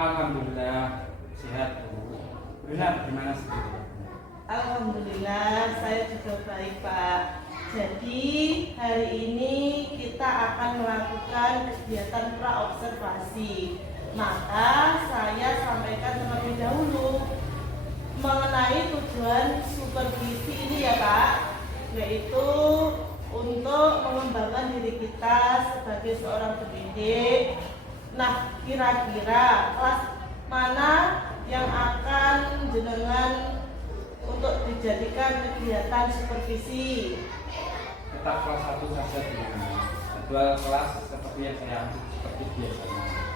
Alhamdulillah sehat Bu. Brina gimana sih? Alhamdulillah saya juga baik Pak. Jadi hari ini kita akan melakukan kegiatan praobservasi. Maka saya sampaikan terlebih dahulu mengenai tujuan supervisi ini ya Pak, yaitu untuk mengembangkan diri kita sebagai seorang pendidik. Nah, kira-kira kelas mana yang akan jenengan untuk dijadikan kegiatan supervisi? Kita kelas 1 saja dulu. Jadwal kelas seperti yang saya ambil seperti biasanya.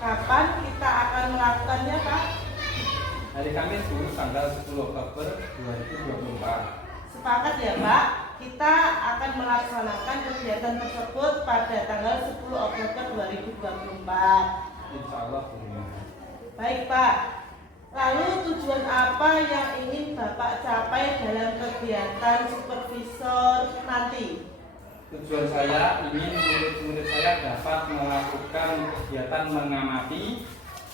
Kapan kita akan melakukannya Pak? Hari Kamis dulu tanggal 10 Oktober 2024. Sepakat ya Pak, kita akan melaksanakan kegiatan tersebut pada tanggal 10 Oktober 2024. Insya Allah Bu. Baik Pak, lalu tujuan apa yang ingin Bapak capai dalam kegiatan supervisor nanti? Tujuan saya ingin murid-murid saya dapat melakukan kegiatan mengamati,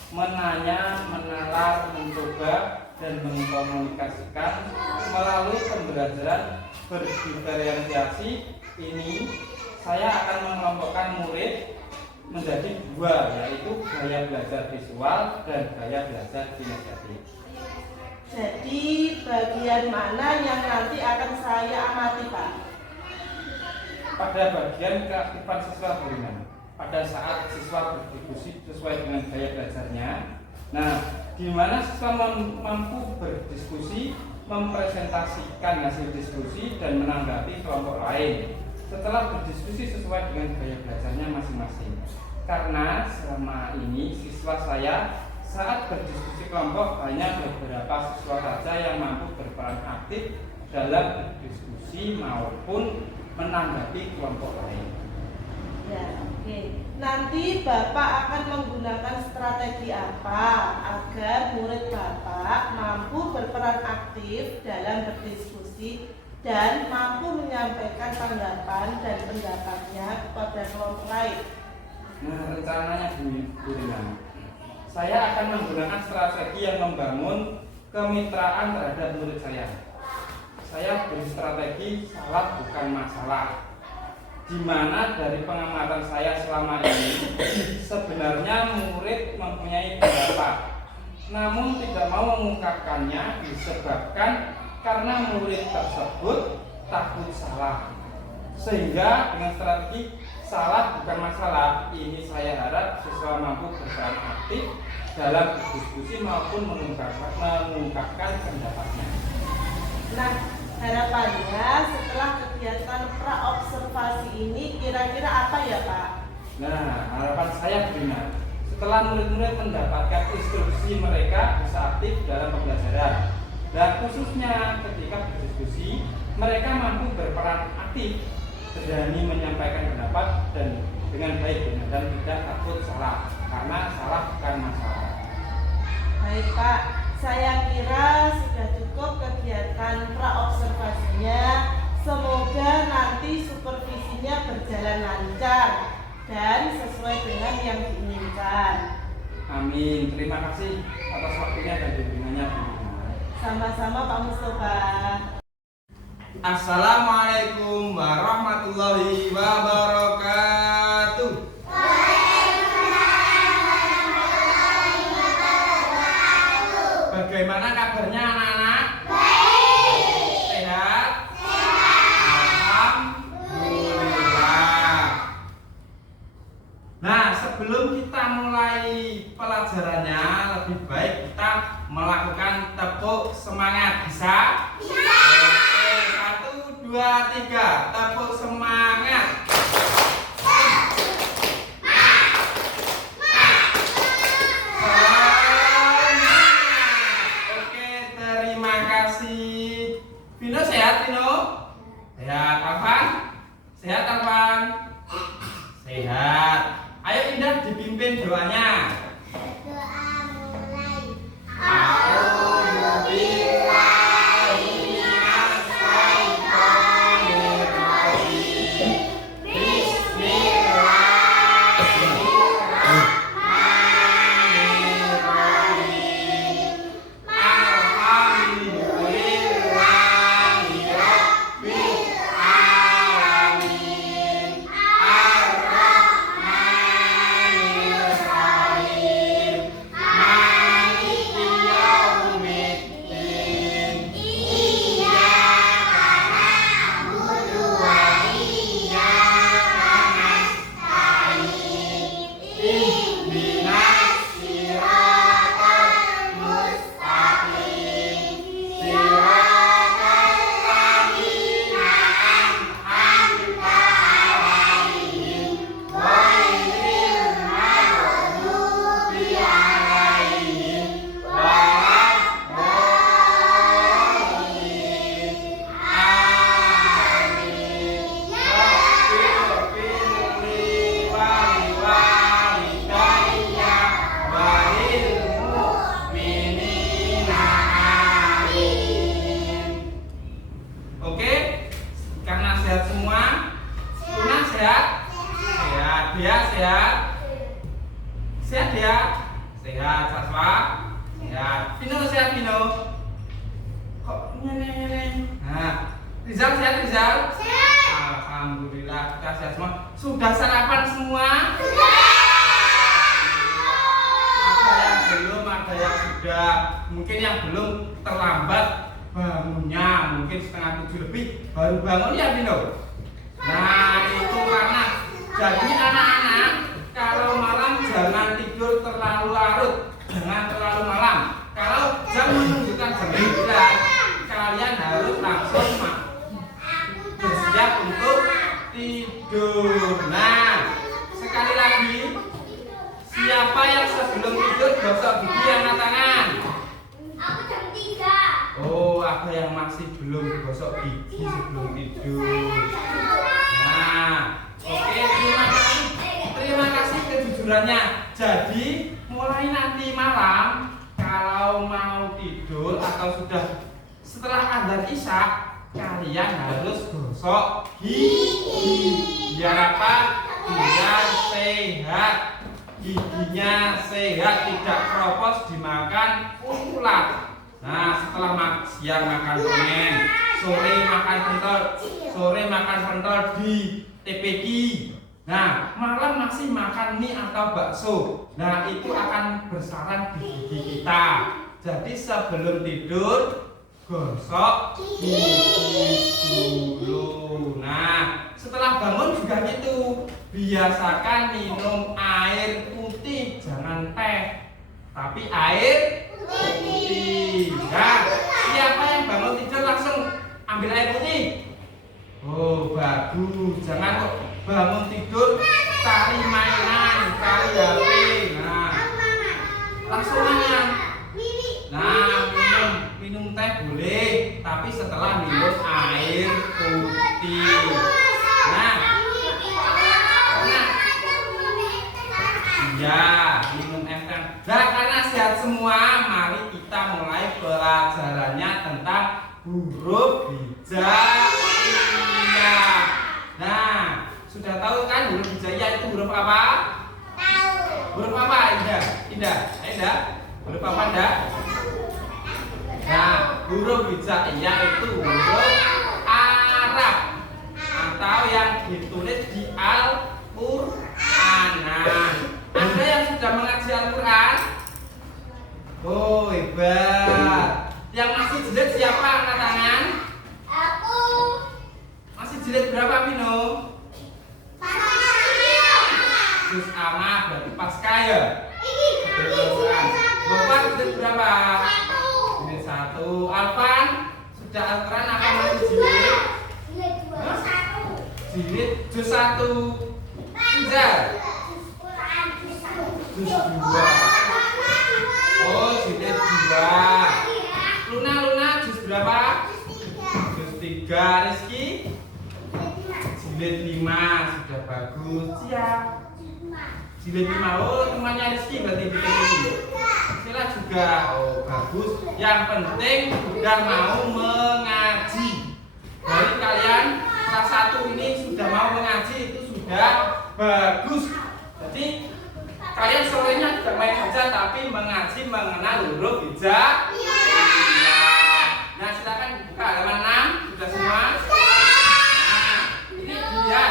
menanya, menalar, mencoba, dan mengkomunikasikan melalui pembelajaran berdiferensiasi ini. Saya akan mengelompokkan murid menjadi dua, yaitu gaya belajar visual dan gaya belajar kinestetik. Jadi bagian mana yang nanti akan saya amati Pak? Pada bagian keaktifan siswa bagaimana? Pada saat siswa berdiskusi sesuai dengan gaya belajarnya. Nah, di mana siswa mampu berdiskusi, mempresentasikan hasil diskusi dan menanggapi kelompok lain setelah berdiskusi sesuai dengan gaya belajarnya masing-masing. Karena selama ini siswa saya saat berdiskusi kelompok hanya beberapa siswa saja yang mampu berperan aktif dalam berdiskusi maupun menanggapi kelompok lain. Ya, oke. Nanti Bapak akan menggunakan strategi apa agar murid Bapak mampu berperan aktif dalam berdiskusi dan mampu menyampaikan tanggapan dan pendapatnya kepada kelompok lain? Nah, rencananya Bu Rina, saya akan menggunakan strategi yang membangun kemitraan terhadap murid saya. Saya beri strategi salah bukan masalah, di mana dari pengamatan saya selama ini sebenarnya murid mempunyai pendapat, namun tidak mau mengungkapkannya disebabkan karena murid tersebut takut salah. Sehingga dengan strategi salah bukan masalah ini saya harap siswa mampu berperan aktif dalam berdiskusi maupun mengungkapkan pendapatnya. Nah, harapannya setelah kegiatan praobservasi ini kira-kira apa ya Pak? Nah, harapan saya benar. Setelah murid-murid mendapatkan instruksi, mereka bisa aktif dalam pembelajaran. Dan khususnya ketika berdiskusi, mereka mampu berperan aktif, berani menyampaikan pendapat dan dengan baik dan tidak takut salah, karena salah bukan masalah. Baik Pak, saya kira sudah cukup kegiatan praobservasinya. Semoga nanti supervisinya berjalan lancar dan sesuai dengan yang diinginkan. Amin. Terima kasih atas waktunya dan bimbingannya. Sama-sama Pak Mustafa. Assalamualaikum warahmatullahi wabarakatuh. Bagaimana kabarnya anak-anak? Baik. Sehat? Alhamdulillah. Nah, sebelum kita mulai pelajarannya, lebih baik kita melakukan tepuk semangat. Bisa? Bisa. Oke, 1, 2, 3. Tepuk semangat. Vino sehat, Vino? Sehat, Arfan? Sehat, Arfan? Sehat. Ayo Indah dipimpin doanya. Doa mulai. A'udzubillahi minasyaitonirrajim. Bismillahirrahmanirrahim. sehat? Sehat. Dia sehat? Sehat dia? Sehat. Saswa? Sehat. Vino sehat Vino? Kok ngene-ngene? Nah, Rizal sehat Rizal? Sehat. Alhamdulillah kita sehat semua. Sudah sarapan semua? Ada yang belum, ada yang sudah. Mungkin yang belum terlambat bangunnya, mungkin setengah 7 lebih baru bangun ya Vino. Nah itu karena jadi anak-anak kalau malam jangan tidur terlalu larut, jangan terlalu malam. Kalau jam menunjukkan jam 9, kalian harus langsung bersiap untuk tidur. Nah sekali lagi, siapa yang sebelum tidur gosok gigi angkat tangan. Aku jam 3. Oh, ada yang masih belum gosok gigi sebelum tidur. Nah, oke, terima kasih kejujurannya. Jadi, mulai nanti malam, kalau mau tidur atau sudah setelah adzan Isya, kalian harus gosok gigi. Biar apa? Biar sehat. Giginya sehat, tidak kropos dimakan ulat. Nah, setelah siang makan permen, sore makan pentol di TPD. Nah, malam masih makan mie atau bakso. Nah, itu akan bersarang di gigi kita. Jadi sebelum tidur gosok gigi dulu. Nah, setelah bangun juga gitu. Biasakan minum air putih, jangan teh, tapi air putih. Nah, siapa yang bangun tidur langsung ambil air putih? Oh, bagus. Jangan kok bangun tidur cari mainan, cari HP. Nah, langsung minum. Nah, minum teh boleh, tapi setelah minum air putih. Nah, ya, minum es teh. Nah, karena sehat semua, mari kita mulai pelajarannya tentang huruf hijaiyah. Nah, sudah tahu kan huruf hijaiyah itu huruf apa? Tahu. Huruf apa? Indah. Huruf apa Indah? Nah, huruf hijaiyah itu huruf Arab atau yang ditulis di Al-Qur'an. Nah, ada yang sudah mengaji Al-Quran? Oh, hebat. Yang masih jilid siapa? Angkat tangan. Aku. Masih jilid berapa, Vino? Juz Amma berarti pasca ya? Bapak jilid berapa? Jilid 1. Alvan, sudah Al-Quran apa masih jilid? Jilid juz 1. Rizal? Juz 2. Oh, jilid 2. Luna juz berapa? Juz 3. Rizky? Jilid 5. Sudah bagus. Siap. Jilid 5. Oh, temannya Rizky berarti di TPD. Sila juga. Oh, bagus. Yang penting sudah mau mengaji. Dari kalian kelas 1 ini sudah mau mengaji, itu sudah bagus. Jadi kalian sorenya tidak main saja, tapi mengaji mengenal huruf hijaiyah. Nah, silakan buka halaman 6. Sudah semua? Nah, ini dia.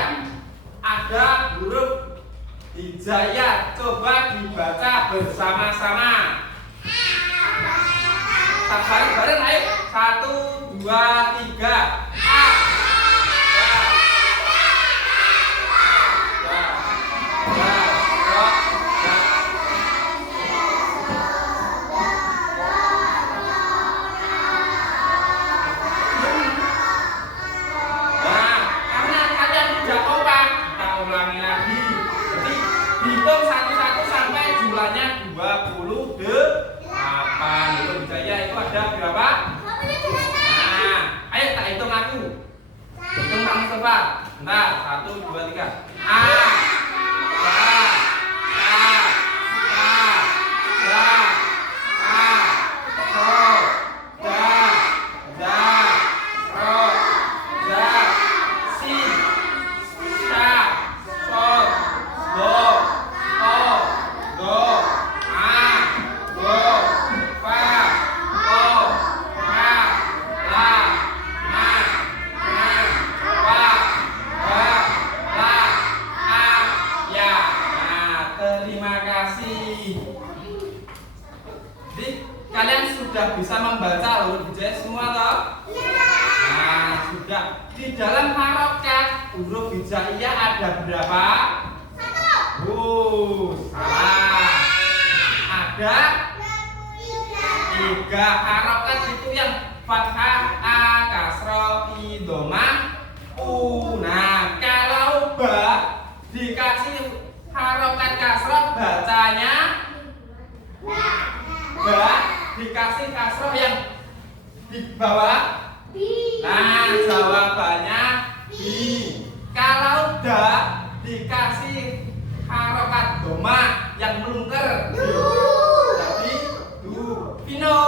Ada huruf hijaiyah. Coba dibaca bersama-sama. Bareng-bareng, ayo. 1, 2, 3. A. Hitung satu-satu sampai jumlahnya 28. Huruf hijaiyah itu ada berapa? Nah, ayo tak hitung aku. Hitung Pak Mustafa. Bentar, 1, 2, 3. A. sudah bisa membaca huruf hijaiyah semua toh? Nah, sudah. Di dalam harokat huruf hijaiyah ada berapa? Salah. Ada 3 harokat itu yang fathah, a, kasroh, i, dhamma, u. Nah, kalau ba dikasih harokat kasroh bacanya ba, dikasih kasroh yang di bawah. Nah, jawabannya bi. Kalau da dikasih harokat dhamma yang melungker jadi du. Vino,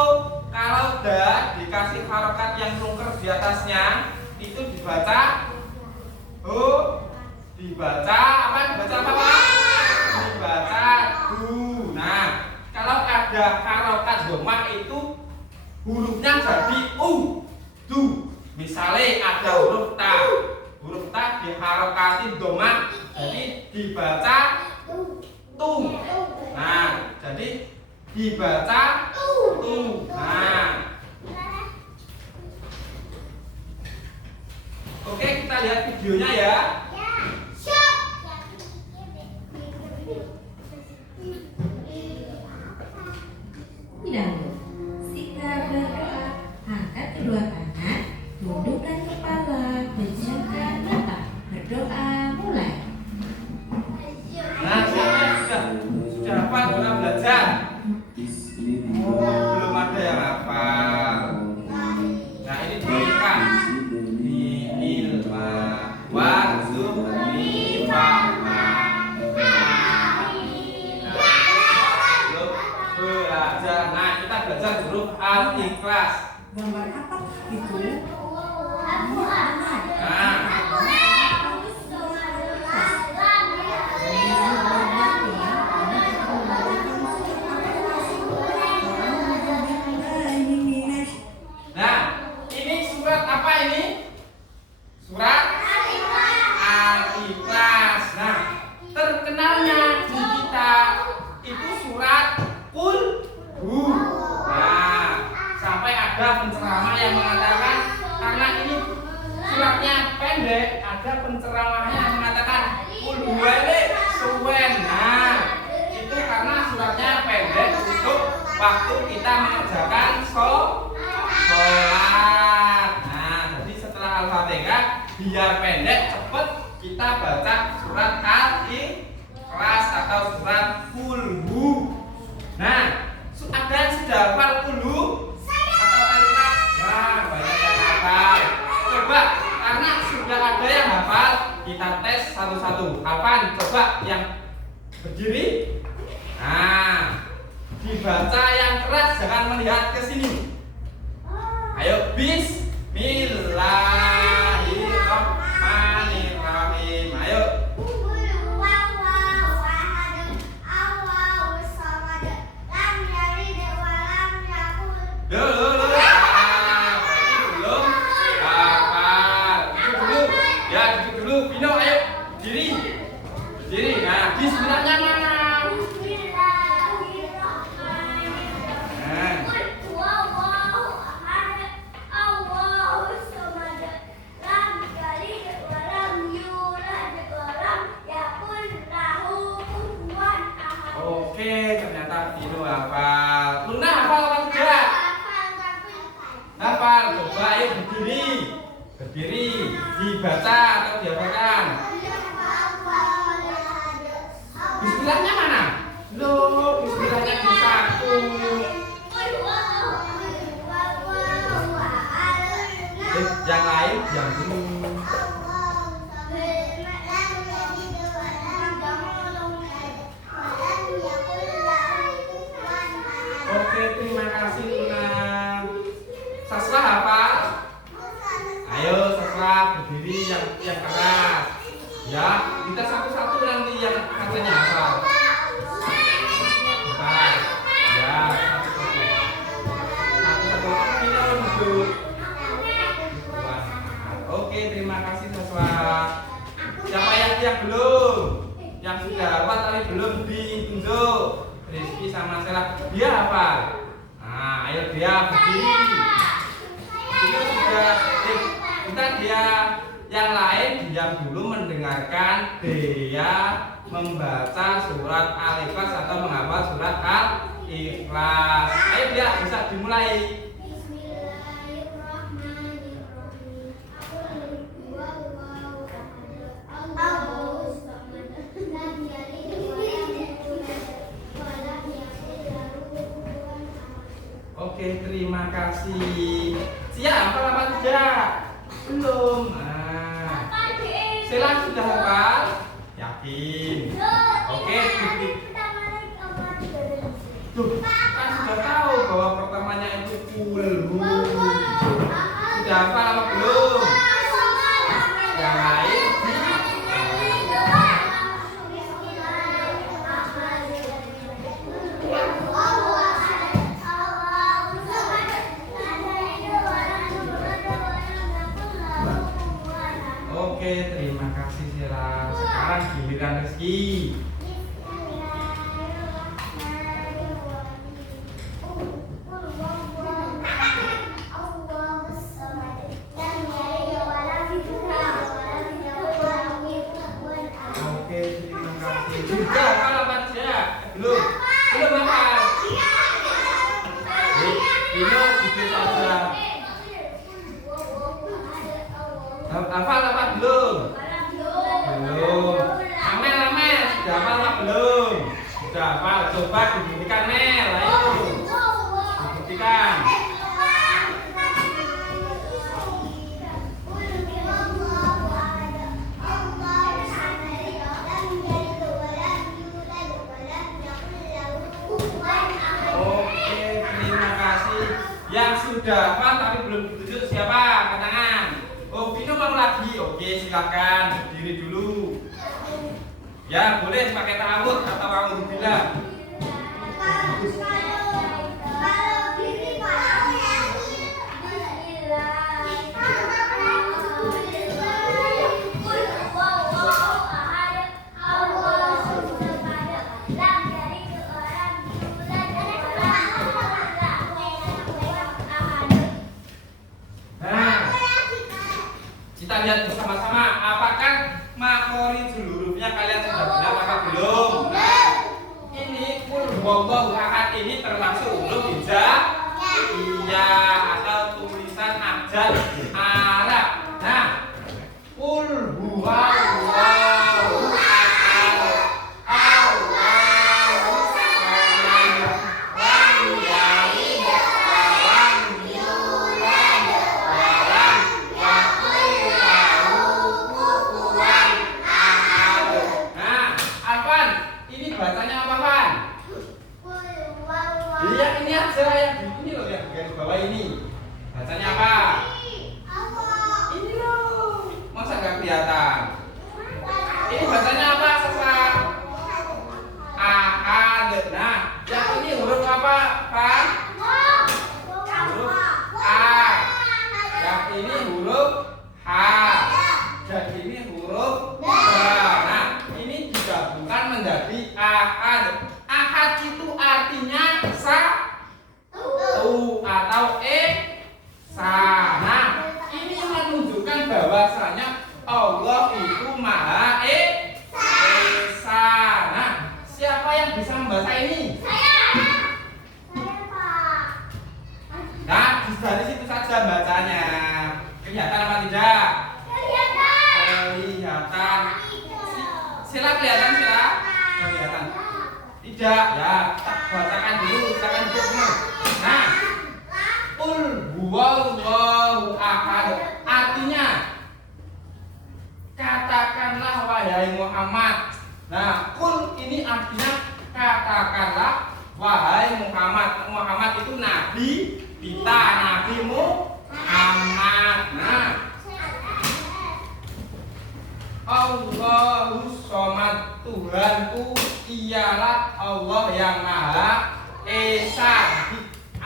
kalau da dikasih harokat yang melungker di atasnya itu dibaca dibaca apa? Dibaca apa Pak? Dibaca du. Nah, kalau ada harokat dhamma itu hurufnya jadi u, du. Misalnya ada huruf ta diharokati dhamma jadi dibaca tu. Nah, jadi dibaca tu. Nah, oke, kita lihat videonya ya. Dahulu, Sita berdoa, angkat kedua tangan, tundukkan kepala, pejamkan mata. Berdoa mulai. Nah, siapa yang sudah hafal doa belajar? Oh, belum ada yang hafal. Nah, ini diberikan ilma warzuqni fahma. Belajar. Nah, kita belajar huruf al-ikhlas. Gambar apa itu? Nah, ini surat apa ini? Surat Al-Ikhlas. Nah, terkenalnya di kita itu surat Qul Hu. Nah, sampai ada penceramah yang mengatakan karena ini suratnya pendek, ada penceramahnya yang mengatakan Qul Hu ini suwen. Nah, itu karena suratnya pendek untuk waktu kita mengerjakan sholat. Nah, jadi setelah Al-Fatihah biar pendek cepet kita baca surat Al-Ikhlas atau surat Qul Hu. Nah, ada yang sudah hafal Qul Hu atau Al-Ikhlas? Nah, banyak yang hafal. Coba, karena sudah ada yang hafal, kita tes satu-satu. Hafal, coba yang berdiri. Nah, dibaca yang keras, jangan melihat ke sini. Ayo, bismillahirrahmanirrahim. Ayo. Dulu. Belum hafal. Duduk dulu. Ya, duduk dulu. Vino, ayo. Diri. Nah, bismillahnya mana? Oke, ternyata Vino hafal. Luna hafal apa tidak? Hafal. Coba ayo berdiri. Dibaca atau dihafalkan? Bismillahnya mana? Loh, bismillahnya di saku. Yang lain, yang dulu. Oke, terima kasih Luna. Sasra hafal? Ayo Sasra berdiri yang keras. Ya, kita satu-satu nanti yang katanya hafal. Bentar. Ya, satu-satu. Kita duduk. Oke, terima kasih Sasra. Siapa yang belum? Yang sudah hafal tapi belum ditunjuk. Rizky sama Sela, dia hafal. Nah, Nah, ayo dia berdiri. Itu sudah. Bentar dia. Yang lain diam dulu mendengarkan dia membaca surat Al-Ikhlas atau menghafal surat Al-Ikhlas. Ayo dia bisa dimulai. Oke, terima kasih. Siap, apa tidak? Belum. Nah, Sela sudah hafal? Yakin? Oke, tuh kan sudah tahu bahwa pertamanya itu kulhu. Sudah hafal apa belum? Yang lain? Oke, terima kasih Sela. Sekarang giliran Rizky. Oke, terima kasih. Juga hafal apa aja? Belum? Belum hafal? Ini sedikit saja. Hafal apa belum? Belum. Amel, sudah hafal apa belum? Sudah hafal. Coba dibuktikan Mel. Ayo. Dibuktikan. Oke, terima kasih. Yang sudah hafal tapi belum ditunjuk siapa? Angkat tangan. Oh, Vino mau lagi. Oke, silakan berdiri dulu. Ya, boleh pakai ta'awud atau alhamdulillah. Kita lihat bersama-sama apakah makhorijul hurufnya kalian sudah benar apa belum? Nah, ini kul huwallahu ahad ini termasuk huruf hijaiyah atau tulisan abjad Arab. Nah, kul huwallahu ahad Allahu samad lam yalid walam yulad walam yakul lahu kufuwan ahad. Nah, Alvan, ini bacanya apa, Van? Iya, ini aja yang di sini loh, yang di bawah ini. Bacanya apa? Ini loh. Masa nggak kelihatan? Ini bacanya apa, Sasa? Ahad. Nah, yang ini huruf apa, Van? Huruf A. Yang ini huruf H. Dan ini huruf B. Nah, ini digabungkan menjadi ahad. Ahad itu artinya satu atau esa. Nah, ini menunjukkan bahwasanya Allah itu Maha Esa. Nah, siapa yang bisa membaca ini? Nah, dari situ saja bacanya. Kelihatan apa tidak? Kelihatan. Sila kelihatan, Sila? Kelihatan. Tidak, ya. Tak bacakan dulu, silakan duduk dulu. Nah, Qul huwallahu ahad. Artinya katakanlah wahai Muhammad. Nah, Qul ini artinya katakanlah wahai Muhammad. Muhammad itu nabi kita, Nabi Muhammad. Nah, Allahus Somad, Tuhanku ialah Allah yang Maha Esa.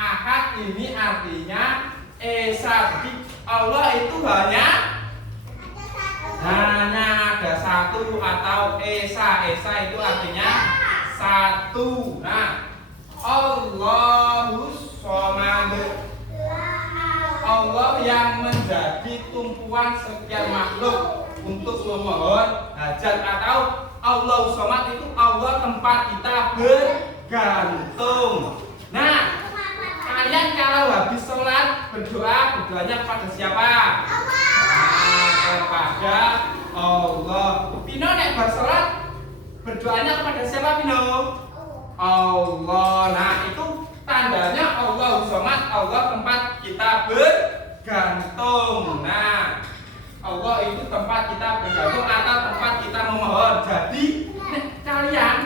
Ahad ini artinya Esa. Jadi Allah itu hanya ada satu atau Esa. Esa itu artinya satu. Nah, Allahus Somad. Allah yang menjadi tumpuan sekian makhluk untuk memohon hajat, atau Allah Somad itu Allah tempat kita bergantung. Nah, kalian kalau habis sholat berdoanya kepada siapa? Kepada Allah. Pino nek bersolat berdoanya kepada siapa Pino? Allah. Nah itu tandanya Allah Somad, Allah tempat kita bergantung. Nah Allah itu tempat kita bergantung atau tempat kita memohon. Jadi kalian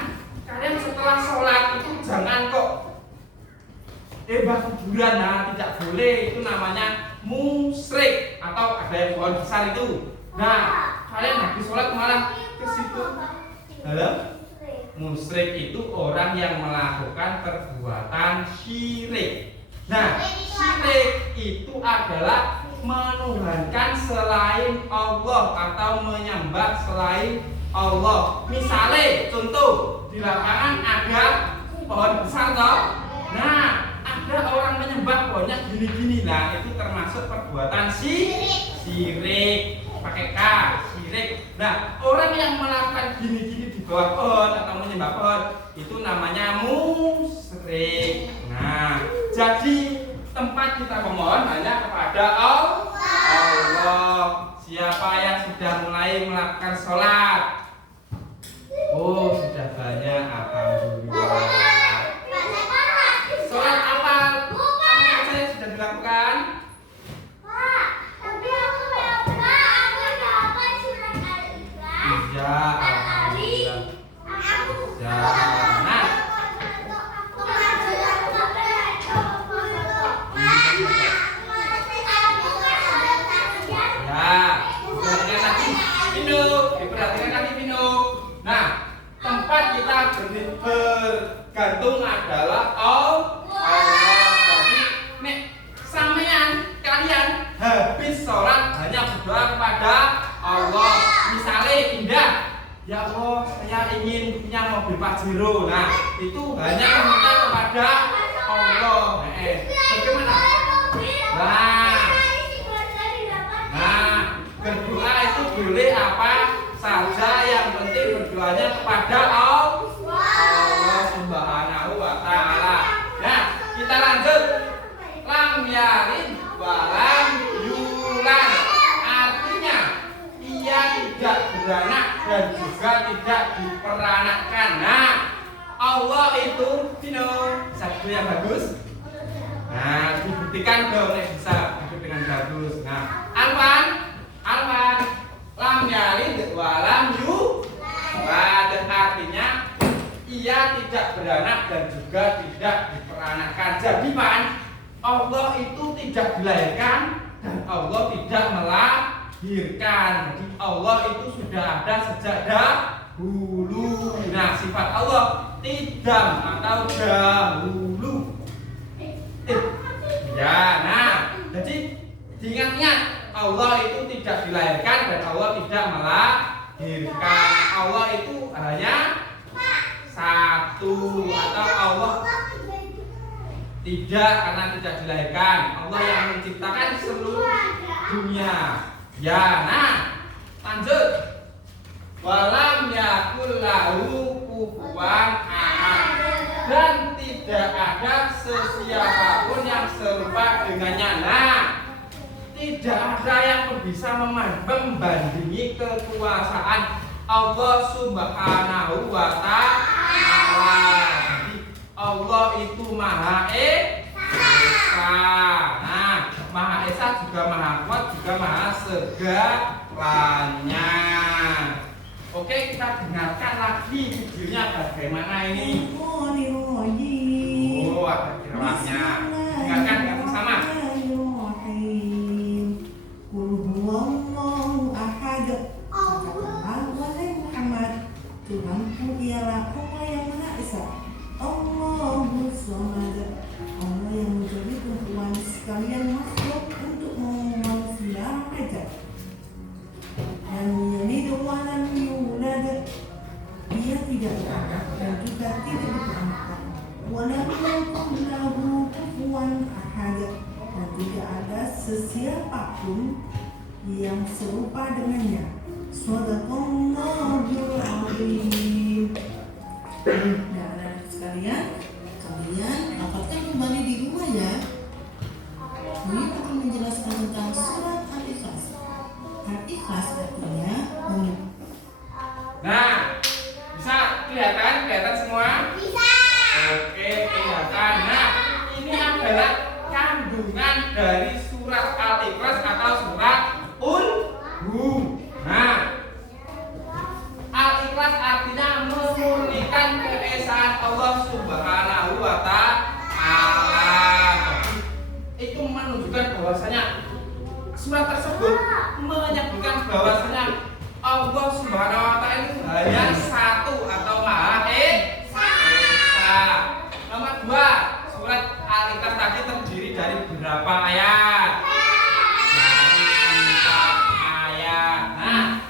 setelah sholat itu jangan kok kuburan. Nah tidak boleh, itu namanya musyrik atau ada yang pohon besar itu. Nah kalian habis sholat malah ke situ. Halo? Musyrik itu orang yang melakukan perbuatan syirik. Nah syirik itu adalah menuhankan selain Allah atau menyembah selain Allah. Misalnya contoh di lapangan ada pohon besar toh. Nah ada orang menyembah pohonnya gini-gini. Nah itu termasuk perbuatan syirik. Pakai K, syirik. Nah orang yang melakukan gini-gini di bawah pohon atau menyembah pohon itu namanya musyrik. Nah jadi tempat kita memohon hanya kepada Allah. Siapa yang sudah mulai melakukan sholat? Oh sudah banyak, alhamdulillah. Sholat apa saja yang sudah dilakukan? Ya, alhamdulillah. Ya, nah. Diperhatikan tadi Pino. Nah, tempat kita bergantung adalah Allah. Jadi, nek sampean kalian habis sholat hanya berdoa kepada Allah. Misalnya indah, ya Allah saya ingin punya mobil Pajero. Nah, itu hanya meminta kepada Allah. Bagaimana? Nah, berdoa itu boleh apa saja, yang penting berdoanya kepada Allah Subhanahu wa Ta'ala. Nah, kita lanjut. Lam yalid wa lam yulad. Artinya ia tidak beranak dan juga tidak diperanakkan. Nah, Allah itu satu yang bagus. Nah, dibuktikan dong bisa hidup dengan bagus. Nah, Alwan lam yalid wa lam yulad, artinya ia tidak beranak dan juga tidak diperanakkan. Jadi Pan, Allah itu tidak dilahirkan dan Allah tidak melahirkan. Jadi Allah itu sudah ada sejak dahulu. Nah, sifat Allah tidam atau dahulu. Ya, nah, jadi diingat-ingat, Allah itu tidak dilahirkan dan Allah tidak melahirkan. Allah itu hanya satu, atau Allah tidak karena tidak dilahirkan. Allah yang menciptakan seluruh dunia. Ya, nah, lanjut. Walam yakul lahu kufuwan ahad. Dan tidak ada sesiapapun yang serupa dengannya. Nah, tidak ada yang bisa membandingi kekuasaan Allah Subhanahu wa Ta'ala. Jadi Allah itu Maha Esa. Nah, Maha Esa juga Maha Kuat, juga Maha segalanya. Oke, kita dengarkan lagi videonya bagaimana ini. Oh, ada tirawahnya. Dengarkan sama. Tuhanku ialah Allah yang Maha Esa, Allahus Somad, Allah yang menjadi tumpuan sekalian makhluk untuk memohon segala hajat. Dan yalid wa lam yulad, dia tidak beranak dan juga tidak diperanakkan. Wa lam yakul lahu kufuwan ahad, dan tidak ada sesiapapun yang serupa dengannya. Shadaqallahul azim. Nah, anak-anak sekalian, kalian dapatkan kembali di rumah ya. Ini akan menjelaskan tentang surat Al-Ikhlas. Al-Ikhlas artinya Nah, bisa kelihatan semua? Bisa. Oke, kelihatan. Nah, ini adalah kandungan dari surat Al-Ikhlas atau surat Ul-Hu. Nah, Al-Ikhlas artinya memurnikan keesaan Allah Subhanahu wa Ta'ala. Itu menunjukkan bahwasanya surat tersebut menyebutkan bahwasanya Allah Subhanahu wa Ta'ala itu hanya satu atau Maha Esa. Nomor 2, surat Al-Ikhlas tadi terdiri dari berapa ayat? Dari 4 ayat. Nah,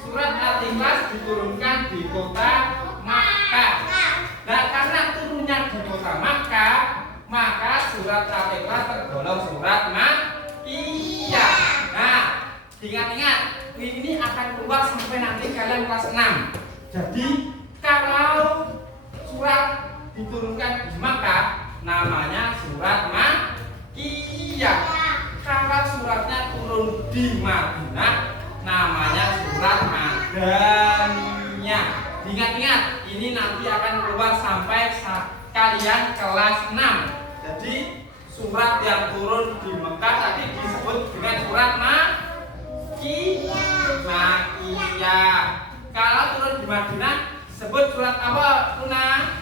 surat Al-Ikhlas diturunkan di kota Makkah. Nah, karena turunnya di kota Makkah, maka surat Al-Ikhlas tergolong surat Makkiyah. Nah, ingat-ingat, ini akan keluar sampai nanti kalian kelas 6. Jadi kalau surat diturunkan di Makkah namanya surat Makkiyah. Kalau suratnya turun di Madinah namanya surat Madaniyah. Ingat-ingat, ini nanti akan keluar sampai kalian kelas 6. Jadi surat yang turun di Mekah tadi disebut dengan surat Makkiyah. Kalau turun di Madinah sebut surat apa, Luna?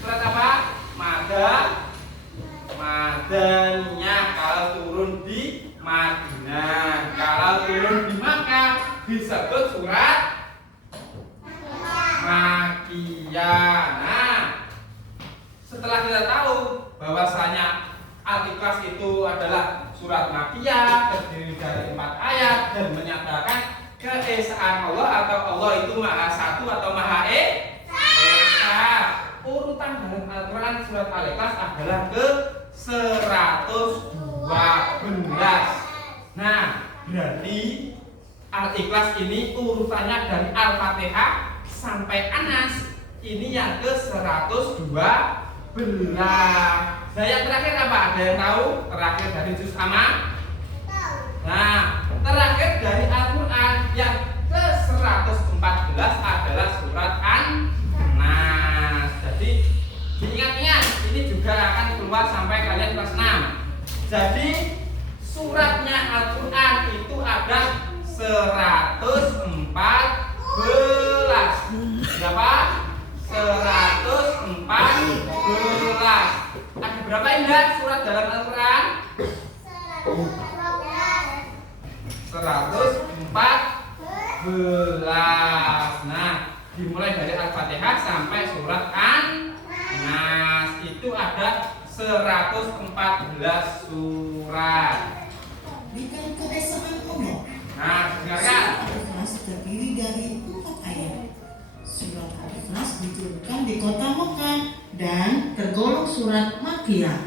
Surat apa? Madaniyah. Kalau turun di Madinah. Kalau turun di Makkah disebut surat Makkiyah. Nah, setelah kita tahu bahwasanya Al-Ikhlas itu adalah surat Makkiyah, terdiri dari 4 ayat dan menyatakan keesaan Allah atau Allah itu Maha Satu atau Maha Esa. Urutan dalam Al-Quran surat Al-Ikhlas adalah ke 112. Nah, berarti Al-Ikhlas ini urutannya dari Al-Fatihah sampai Anas, ini yang ke 112. Nah, yang terakhir apa? Ada yang tahu? Terakhir dari juz amma? Nah, terakhir dari Al-Quran yang ke 114 adalah surat An-Nas. Jadi diingat-ingat, ini juga akan keluar sampai kalian kelas 6. Jadi suratnya Al-Quran itu ada 114. Berapa? 114. Ada berapa indah surat dalam Al-Quran? 114. Nah, dimulai dari Al-Fatihah sampai surat An-Nas itu ada 114 surat. Dengan keesaan Allah. Nah, dengarkan. Surat Al-Ikhlas terdiri dari 4 ayat. Surat Al-Ikhlas diturunkan di kota Mekah dan tergolong surat Makkiyah.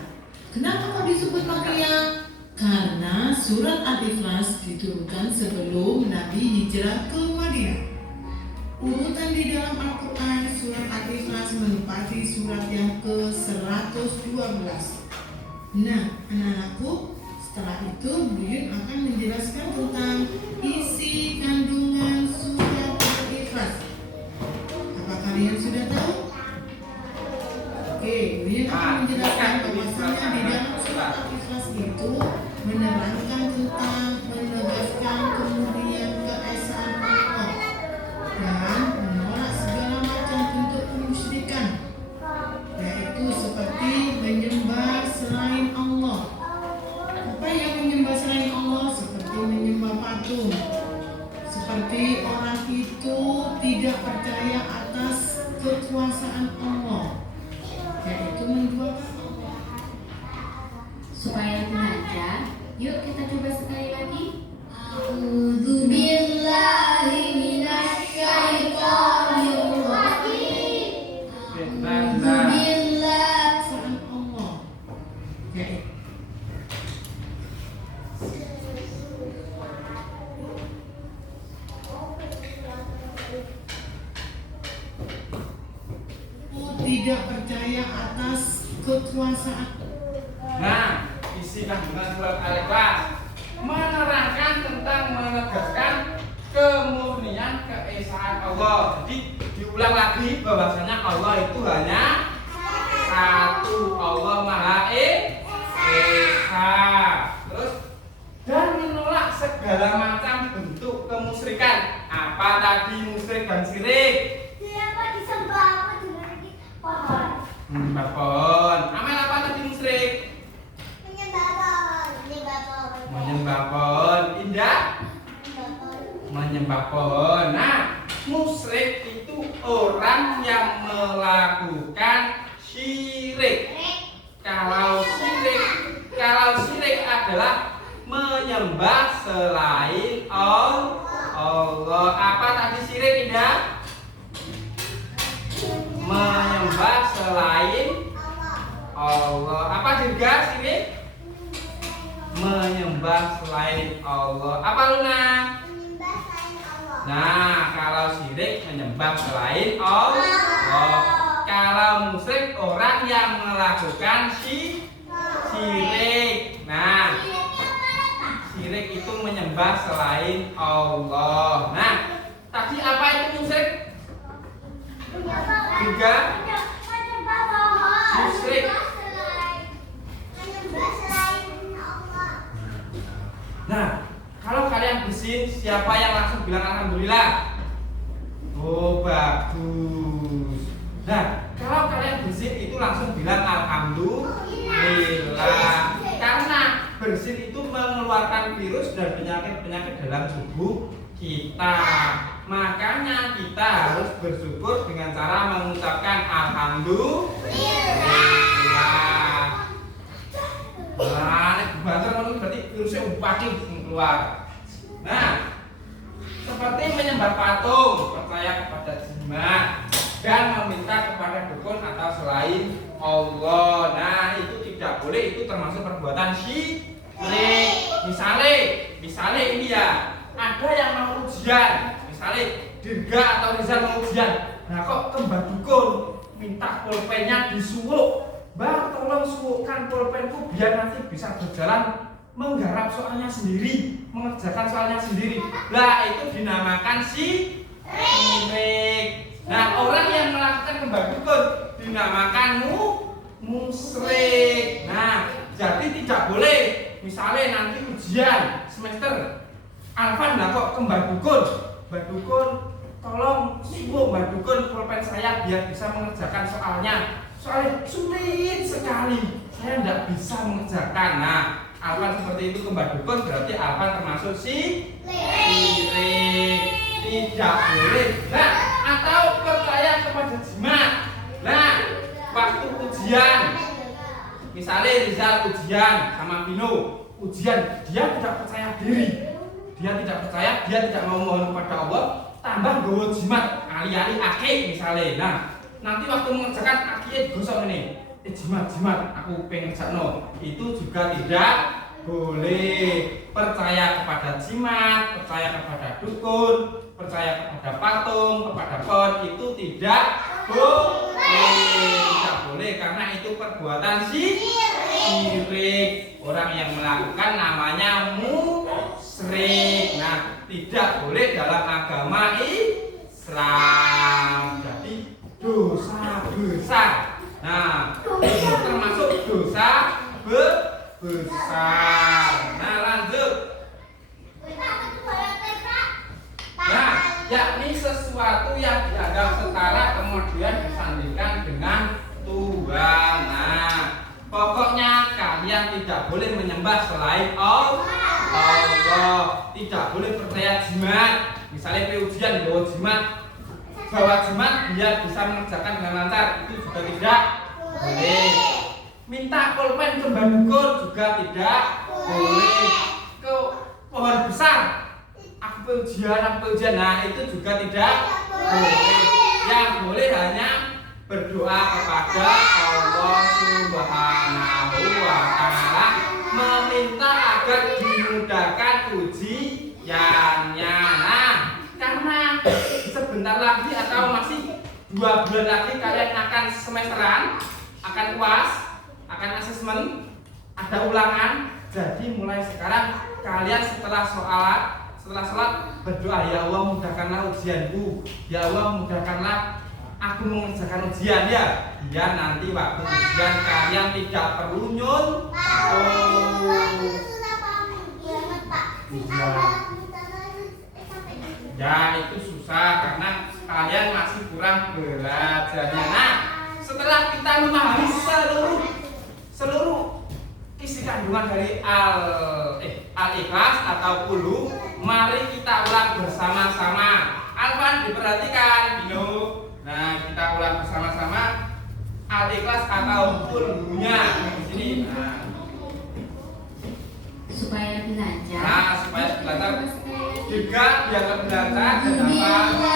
Kenapa kok disebut Makkiyah? Karena surat Al-Ikhlas diturunkan sebelum Nabi hijrah ke Madinah. Urutan di dalam Al-Quran, surat Al-Ikhlas menempati surat yang ke-112. Nah, anak-anakku, setelah itu Buyut akan menjelaskan tentang isi kandungan surat Al-Ikhlas. Apa kalian sudah tahu? Oke, Buyut akan menjelaskan bahwasanya di dalam surat Al-Ikhlas itu menerangkan tentang menegaskan kemurnian keesaan Allah dan menolak segala macam bentuk kemusyrikan, yaitu seperti menyembah selain Allah. Apa yang menyembah selain Allah? Seperti menyembah patung. Seperti orang itu tidak percaya atas kekuasaan Allah, yaitu menduakan Allah. Supaya lebih lancar, yuk kita coba sekali lagi. A'udzu billahi minasy syaithanir rajim. A'udzu billahi Kekuasaan Allah, yaitu tidak percaya atas kekuasaan. Nah, isi kandungan surat Al-Ikhlas menerangkan tentang menegaskan kemurnian keesaan Allah. Jadi diulang lagi bahwasanya Allah itu hanya satu, Allah Maha Esa. Terus dan menolak segala macam bentuk kemusyrikan. Apa tadi musyrik dan syirik? Siapa disembah apa dengan pohon? Menyembah pohon. Amal apa tadi musyrik? Menyembah pohon. Menyembah pohon. Menyembah pohon. Indah? Menyembah pohon. Nah, musyrik itu orang yang melakukan syirik. Kalau syirik adalah menyembah selain Allah. Apa tadi syirik, Indah? Menyembah selain Allah. Apa juga syirik? Menyembah selain Allah. Apa Luna? Menyembah selain Allah. Nah, kalau syirik menyembah selain Allah. Kalau musyrik orang yang melakukan syirik. Nah, syirik itu menyembah selain Allah. Nah, tadi apa itu musyrik? Juga Menyembah pohon. musyrik. Menyembah selain Allah. Nah, kalau kalian bersin, siapa yang langsung bilang alhamdulillah? Oh, bagus. Nah, kalau kalian bersin itu langsung bilang alhamdulillah. Karena bersin itu mengeluarkan virus dan penyakit-penyakit dalam tubuh kita. Makanya kita harus bersyukur dengan cara mengucapkan alhamdulillah. Nah, ini banter berarti virusnya upati keluar. Nah, seperti menyembah patung, percaya kepada jimat, dan meminta kepada dukun atau selain Allah. Nah, itu tidak boleh, itu termasuk perbuatan syirik. Misalnya ini ya, ada yang mau ujian, misalnya Dirga atau Rizal mau ujian. Nah, kok ke Mbak Dukun minta pulpennya disuwuk. Mbak, tolong suwukkan pulpenku biar nanti bisa berjalan menggarap soalnya sendiri, mengerjakan soalnya sendiri. Lah, itu dinamakan syirik. Nah, orang yang melakukan ke Mbak Dukun dinamakan musyrik. Nah, jadi tidak boleh. Misalnya nanti ujian semester Alvan lah kok ke Mbak Dukun. Mbak Dukun, tolong suwuk Mbak Dukun pulpen saya biar bisa mengerjakan soalnya. Soalnya sulit sekali, saya tidak bisa mengerjakan. Nah, Alvan seperti itu ke Mbak Dukun berarti Alvan termasuk syirik. Tidak boleh. Nah, atau percaya kepada jimat. Nah, waktu ujian, misalnya Rizal ujian sama Vino ujian, dia tidak percaya diri. Dia tidak percaya, dia tidak mau mohon kepada Allah, tambah gowo jimat, ali-ali akik misalnya. Nah, nanti waktu mengerjakan akiknya digosok ini. Jimat, aku pengen ngerjakno. Itu juga tidak boleh. Percaya kepada jimat, percaya kepada dukun, percaya kepada patung, kepada pohon, itu tidak boleh. Tidak boleh karena itu perbuatan syirik. Orang yang melakukan namanya musyrik. Nah, tidak boleh dalam agama Islam. Jadi dosa besar. Nah, itu termasuk dosa besar. Nah, lanjut. Nah, yakni sesuatu yang dianggap setara kemudian disandingkan dengan Tuhan. Nah, pokoknya kalian tidak boleh menyembah selain Allah. Tidak boleh percaya jimat. Misalnya ujian bawa jimat biar bisa mengerjakan dengan lancar, itu juga tidak boleh. Minta pulpen ke Mbak Dukun juga tidak boleh. Ke pohon besar, aku ujian, nah itu juga tidak boleh. Yang boleh hanya berdoa kepada Allah Subhanahu wa Ta'ala, meminta agar dimudahkan ujiannya. Nah, karena sebentar lagi atau masih 2 bulan lagi kalian akan semesteran, akan UAS, akan asesmen, ada ulangan. Jadi mulai sekarang kalian setelah sholat berdoa, ya Allah mudahkanlah ujianku, ya Allah mudahkanlah aku mengerjakan ujian ya. Biar nanti waktu ujian kalian tidak perlu nyun. Ya itu susah karena kalian masih kurang belajarnya. Nah, setelah kita memahami seluruh isi kandungan dari Al-Ikhlas atau Qul, mari kita ulang bersama-sama. Alvan diperhatikan, Dino. Nah, kita ulang bersama-sama Al-Ikhlas atau Qul-nya di sini. Nah, Supaya lebih lancar. nah supaya lebih lancar juga biar lebih lancar dan apa?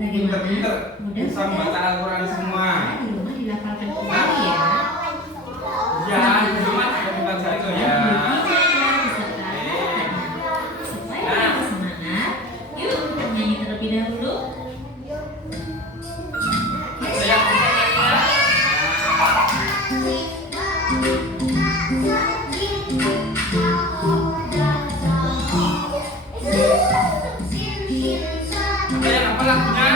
Pinter-pinter bisa membaca Al-Quran semua. Di rumah dilafalkan kembali ya. Ya, di rumah juga dibaca itu ya. Supaya kita semangat, yuk kita nyanyi terlebih dahulu. Ada yang bisa nyanyi ya? Ada yang apa lagunya?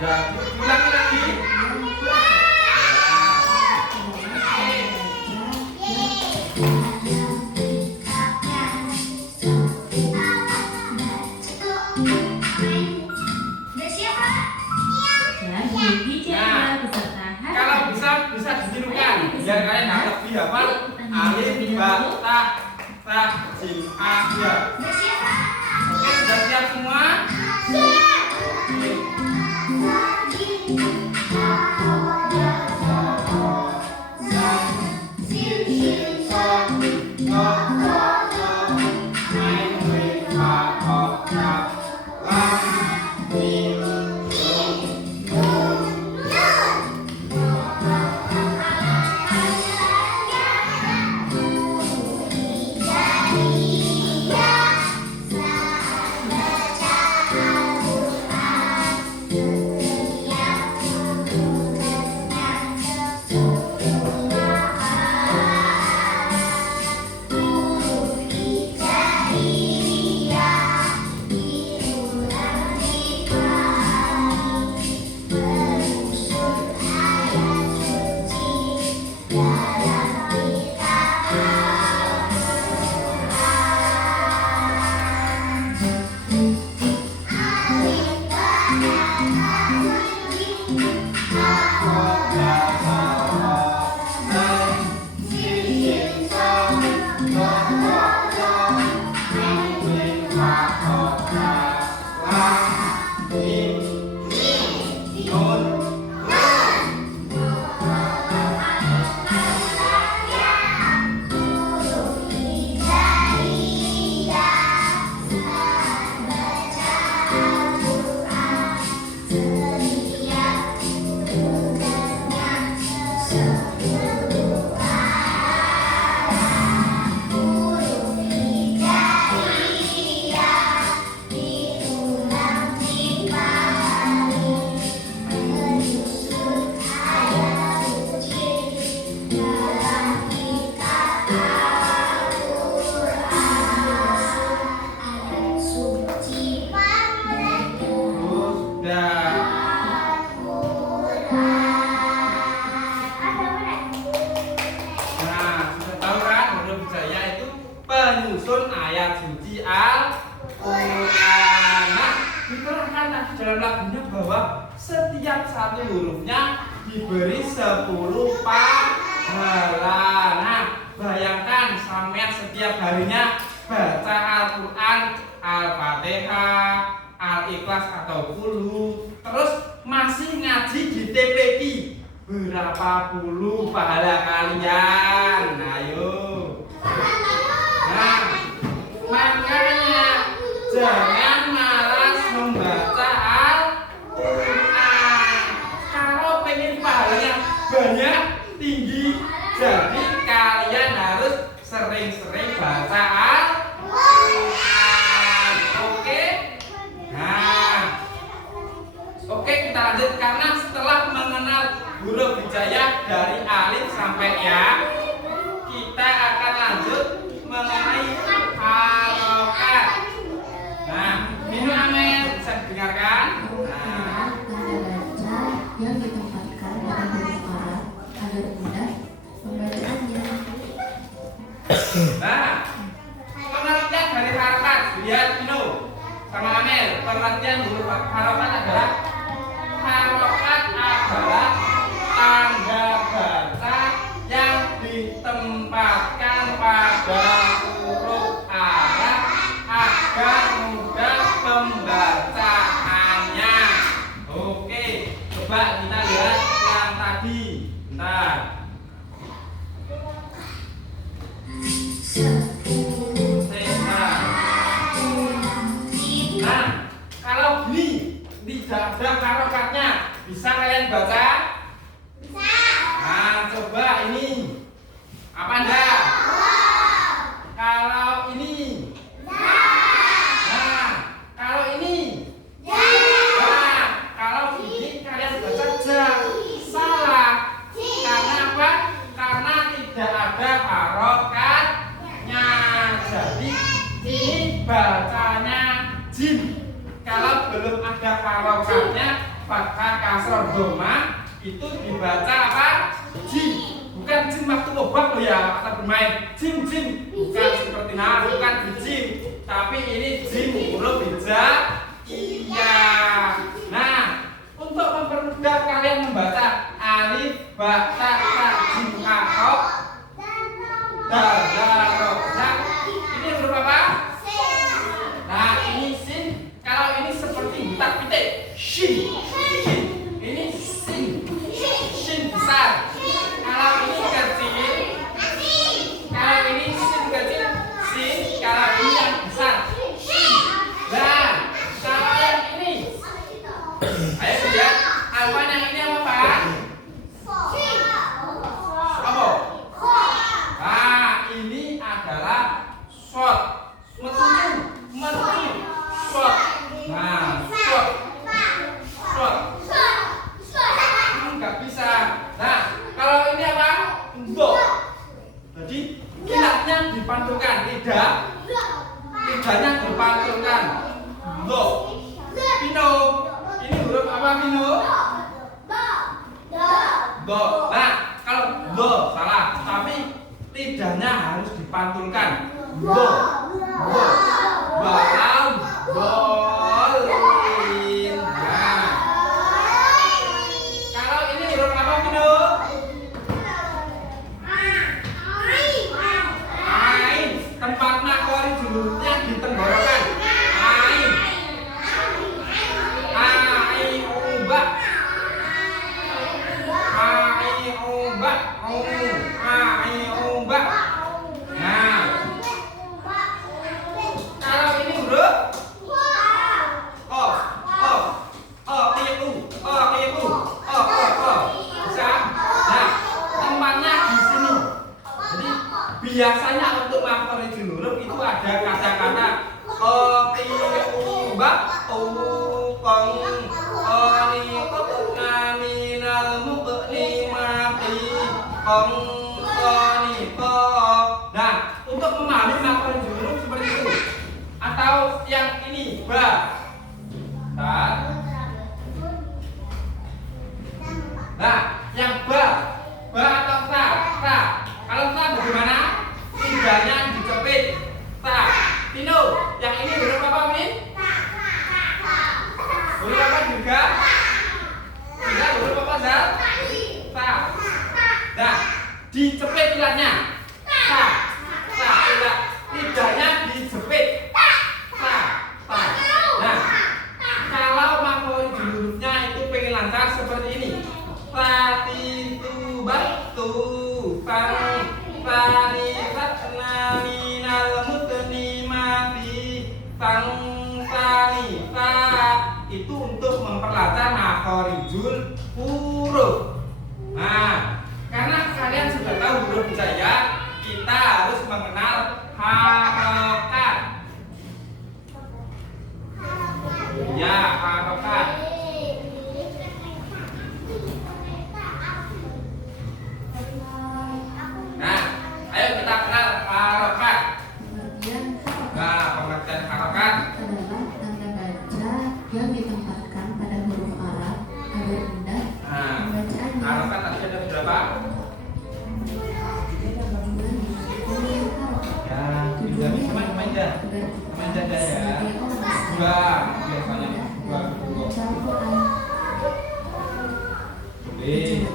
Ya, ulangi lagi. Jadi Nah, beserta kalau bisa ditirukan biar kalian nggak lebih hafal alif ba ta ta jim a ya. Oke, sudah siap semua? di dalam lagunya bahwa setiap satu hurufnya diberi 10 pahala. Nah, bayangkan sampean setiap harinya baca Al-Quran, Al-Fatihah, Al-Ikhlas atau Qul, terus masih ngaji di TPQ. Berapa puluh pahala kalian? Ayo. Nah, makanya jangan malas membaca Al-Quran. Kalau pengen pahalanya banyak, tinggi, jadi kalian harus sering-sering baca Al-Quran. Oke? Nah, oke, kita lanjut karena setelah mengenal huruf hijaiyah dari alif sampai ya, kita akan lanjut mengenai harokat. Nah, minum Amel bisa didengarkan. Nah, Tanda baca yang ditempatkan pada huruf Arab agar mudah pembacaannya. nah, pengertian dari harokat, lihat Mino sama Amel. Pengertian huruf harokat adalah tanda baca yang ditempatkan pada huruf Arab agar mudah pembacaannya. Oke, coba kita lihat yang tadi. Bentar. Nah, kalau gini tidak ada harokatnya, bisa kalian baca? Bisa. Nah, coba ini. Apa enggak? Kalau ini. Nah, kalau ini. Nah, kalau ini kalian baca ja. Salah. Karena apa? Karena tidak ada harokatnya. Jadi ini bacanya jim. Kalau belum ada harokatnya, fathah kasroh doma itu dibaca apa? Jim. Bukan jim waktu obat loh ya, atau bermain. Jim. Bukan seperti bukan di jim, tapi ini jim huruf hijaiyah. Nah, untuk mempermudah kalian membaca alif, ba, ta, jim, ha, ha, dal, ro, za. Ini huruf apa? Nah, ini sin. Kalau ini seperti butak pitik, shin. Ini sin. Shin besar. Kalau ini kecil. Kalau ini sin kecil, sin. Kalau ini yang besar, shin. Nah, kalau yang ini, ayo lihat. Alwan yang ini apa Pak? Apa? Nah, ini adalah short. Mercu. Short. Nah, short. Enggak bisa. Nah, kalau ini apa? Untuk. Jadi kilatnya dipantulkan, lidahnya dipantulkan. Untuk. Pino. Ini huruf apa Pino? Do. Nah, kalau do salah, tapi lidahnya harus dipantulkan. Do. Balam. Dolin. Nah, kalau ini huruf apa Pino? Ain. Tempatnya kori julurnya di tenggorokan. Ain. Ubah. Ubah. Nah, Huruf apa juga? Tidak, huruf apa Zal? Ta. Nah, dijepit ulatnya. Ta. Ta. Ulat lidahnya dijepit. Ta. Ta. Nah, kalau makhluk hurufnya itu pengen lancar seperti ini. Fatitu batu fang fani fatna minal mutni mafi fang fani fa. Itu untuk memperlancar makhorijul huruf. Nah, karena kalian sudah tahu huruf hijaiyah, kita harus mengenal harokat. Ya, harokat. Nah, ayo kita kenal harokat. Pengertian harokat Nah, pengertian harokat adalah tanda baca yang ditempatkan pada huruf Arab agar mudah Nah, pembacaannya. harokat tadi ada berapa? Tujuan harokat Ya, tidak bisa main-main Menjaga ya. Dua, biasanya dua. Boleh.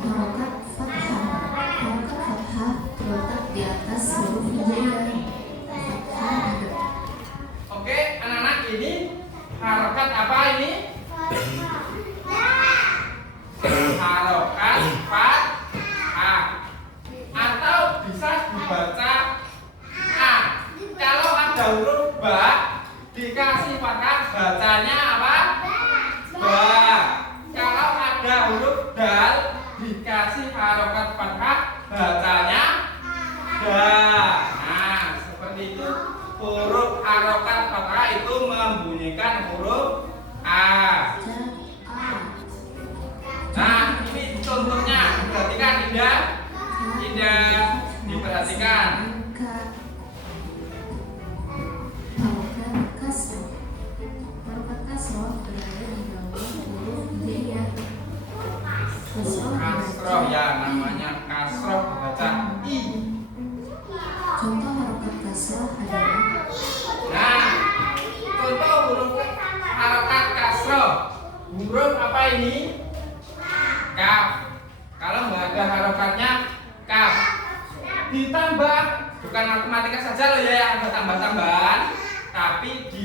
Harokat fathah terletak di atas huruf hijaiyah. Fathah ada Oke, anak-anak, ini harokat apa ini? Harokat fathah atau bisa dibaca A. Kalau ada huruf ba dikasih fathah bacanya apa? Ba. Kalau ada huruf dal dikasih harokat fathah bacanya da. Nah, seperti itu. Huruf harokat fathah itu membunyikan huruf A. Nah, ini contohnya. Perhatikan, Indah. Indah, diperhatikan. Harokat kasroh. Harokat kasroh berada di bawah huruf hijaiyah. Kasroh Kasroh ya, namanya kasroh baca I. Contoh harokat kasroh adalah Nah, contoh huruf harokat kasroh. Huruf apa ini? Kaf. Kalau nggak ada harokatnya, kaf. Ditambah, bukan matematika saja loh ya, ada tambah-tambahan. Tapi di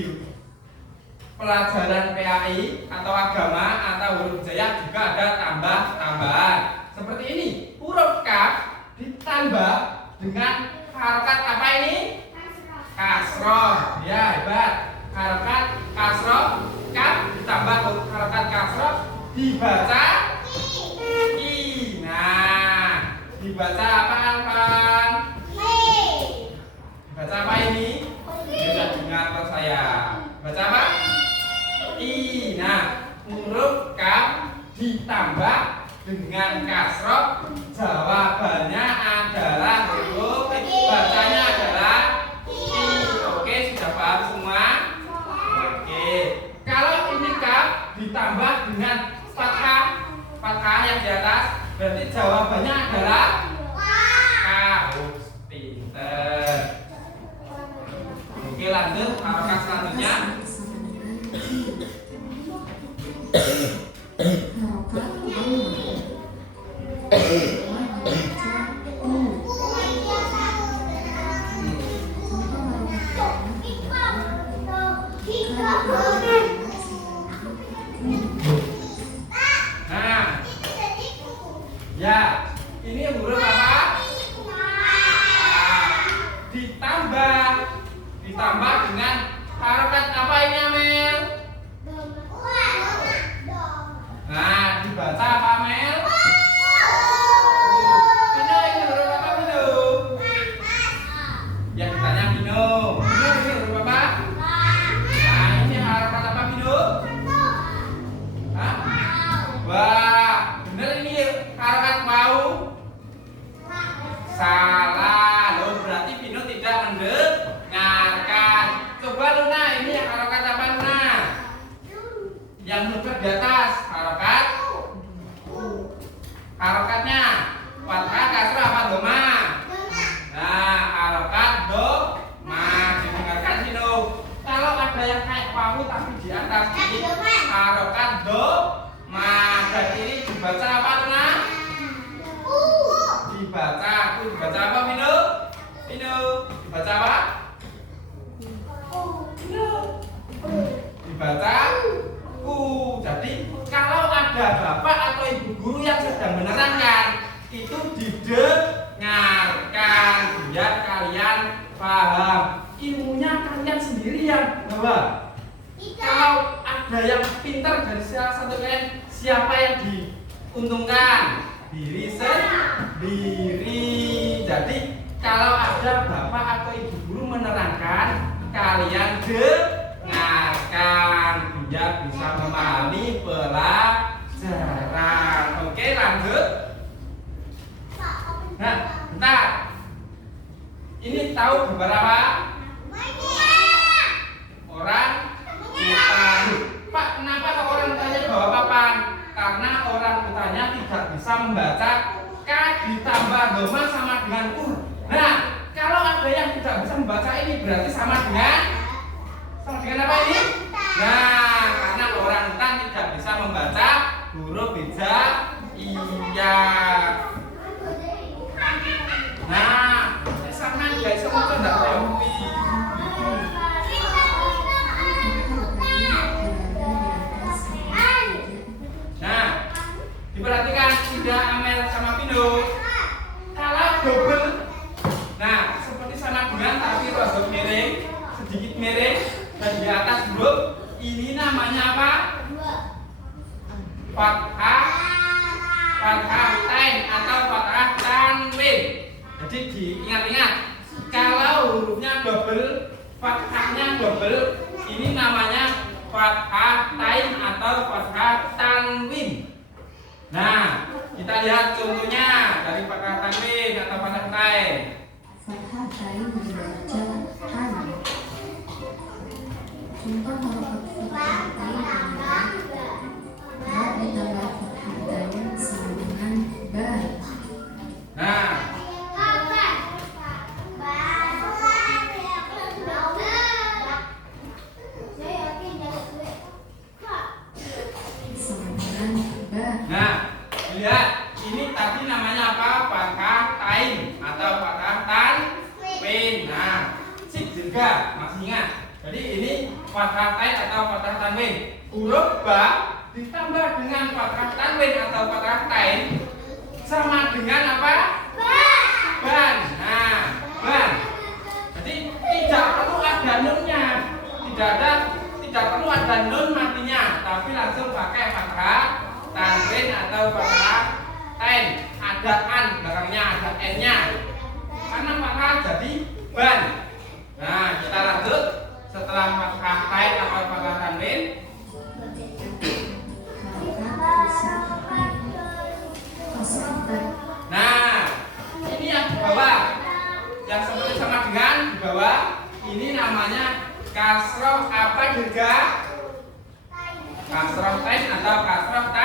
pelajaran PAI atau agama atau huruf hijaiyah juga ada tambah-tambahan. Seperti ini, huruf kaf ditambah dengan harokat apa ini? Kasroh. Ya, hebat. Harokat kasroh, kaf ditambah harokat kasroh dibaca I. Nah, dibaca apa, Alvan? Baca apa ini? Sudah dengar atau saya? Baca apa? I. Nah, huruf kaf ditambah dengan kasroh, jawabannya adalah huruf bacanya adalah I. Oke, sudah paham semua? Oke. Kalau ini kaf ditambah dengan fathah, fathah yang di atas, berarti jawabannya adalah kaf. Pinter. Oke, lanjut harokat selanjutnya. harokat dhammah. Nah, ya, ini huruf apa? Ditambah dengan harokat apa ini, Amel? Nah, dibaca apa, Amel? Pino, ini huruf apa, Pino? Ya, ditanya Pino. Pino, ini huruf apa? Nah, ini harokat apa, Pino? Hah? Wah, bener ini harokat mau? Salah, loh, berarti Pino tidak mendengarkan. Coba Luna, ini harokat apa, Luna? Yang mendekat di atas, harokatnya fathah, kasrah apa doma? Nah, harokat wawu tapi di atas ini harokat do ma. Dan ini dibaca apa Tuna? Dibaca apa Vino? Vino dibaca apa? Dibaca ku. Jadi kalau ada bapak atau ibu guru yang sedang menerangkan, itu didengarkan biar kalian paham. Ilmunya kalian sendiri yang bawa. Kalau ada yang pintar dari salah satu kalian, siapa yang diuntungkan? Diri sendiri. Jadi kalau ada bapak atau ibu guru menerangkan, kalian dengarkan biar bisa memahami pelajaran. Oke, lanjut. Nah, bentar. Ini tahu beberapa orang utan. Pak, kenapa orang utannya bawa papan? Karena orang utannya tidak bisa membaca K ditambah doma sama dengan U. Nah, kalau ada yang tidak bisa membaca ini berarti sama dengan apa ini? Nah, karena orang utan tidak bisa membaca huruf hijaiyah. Nah, sama guys, semua tidak rempi. Nah, diperhatikan tidak Amel sama Pino. Kalau double, nah seperti sama dengan tapi rodok miring, sedikit miring dan di atas huruf ini namanya apa? Fathah tain atau fathah tanwin. Jadi diingat-ingat, kalau hurufnya double, fathahnya double, ini namanya fathah tain atau fathah tanwin. Nah, kita lihat contohnya dari fathah tanwin atau fathah tain. Fathah tain membaca tan. Contoh huruf fathah tain adalah ba ditambah fathah tain sama dengan ba. Nah, lihat, ini tadi namanya apa? Fathah tain atau fathah tanwin. Nah, sip juga masih ingat. Jadi ini fathah tain atau fathah tanwin. Huruf ba ditambah dengan fathah tanwin atau fathah tain sama dengan apa? Ban. Nah, ban. Jadi tidak perlu ada nunnya. Tidak perlu ada nun matinya, tapi langsung pakai fathah tanwin atau fathah tain. Ada an belakangnya, ada n-nya. Karena fathah jadi ban. Nah, kita lanjut. Setelah fathah tain atau fathah tanwin, nah, ini yang di bawah, yang seperti sama dengan di bawah, ini namanya kasroh apa juga? Kasroh tain atau kasroh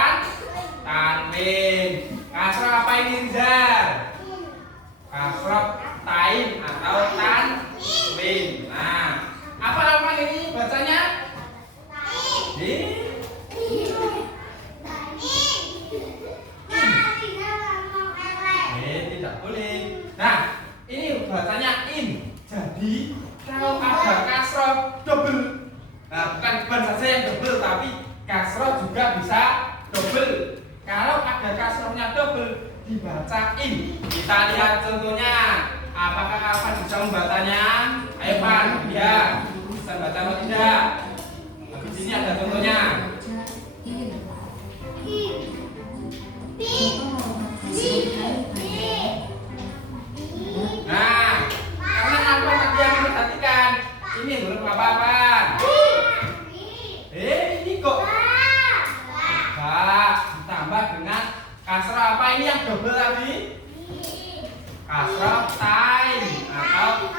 tanwin. Kasroh apa ini Rizal? Kasroh tain atau tanwin. Nah, apa nama ini bacanya? Tidak boleh. Nah, ini bacanya in. Jadi kalau ada kasroh double, nah bukan saja yang double, tapi kasroh juga bisa double. Kalau ada kasrohnya double, dibaca in. Kita lihat contohnya. Apakah Alvan bisa membacanya? Ayo Pan, ya, bisa baca atau tidak? Di sini ada contohnya. Nah, karena Alvan tadi yang memperhatikan, ini huruf apa? Ini kok ba ditambah dengan kasroh apa ini yang double tadi? Kasroh tain atau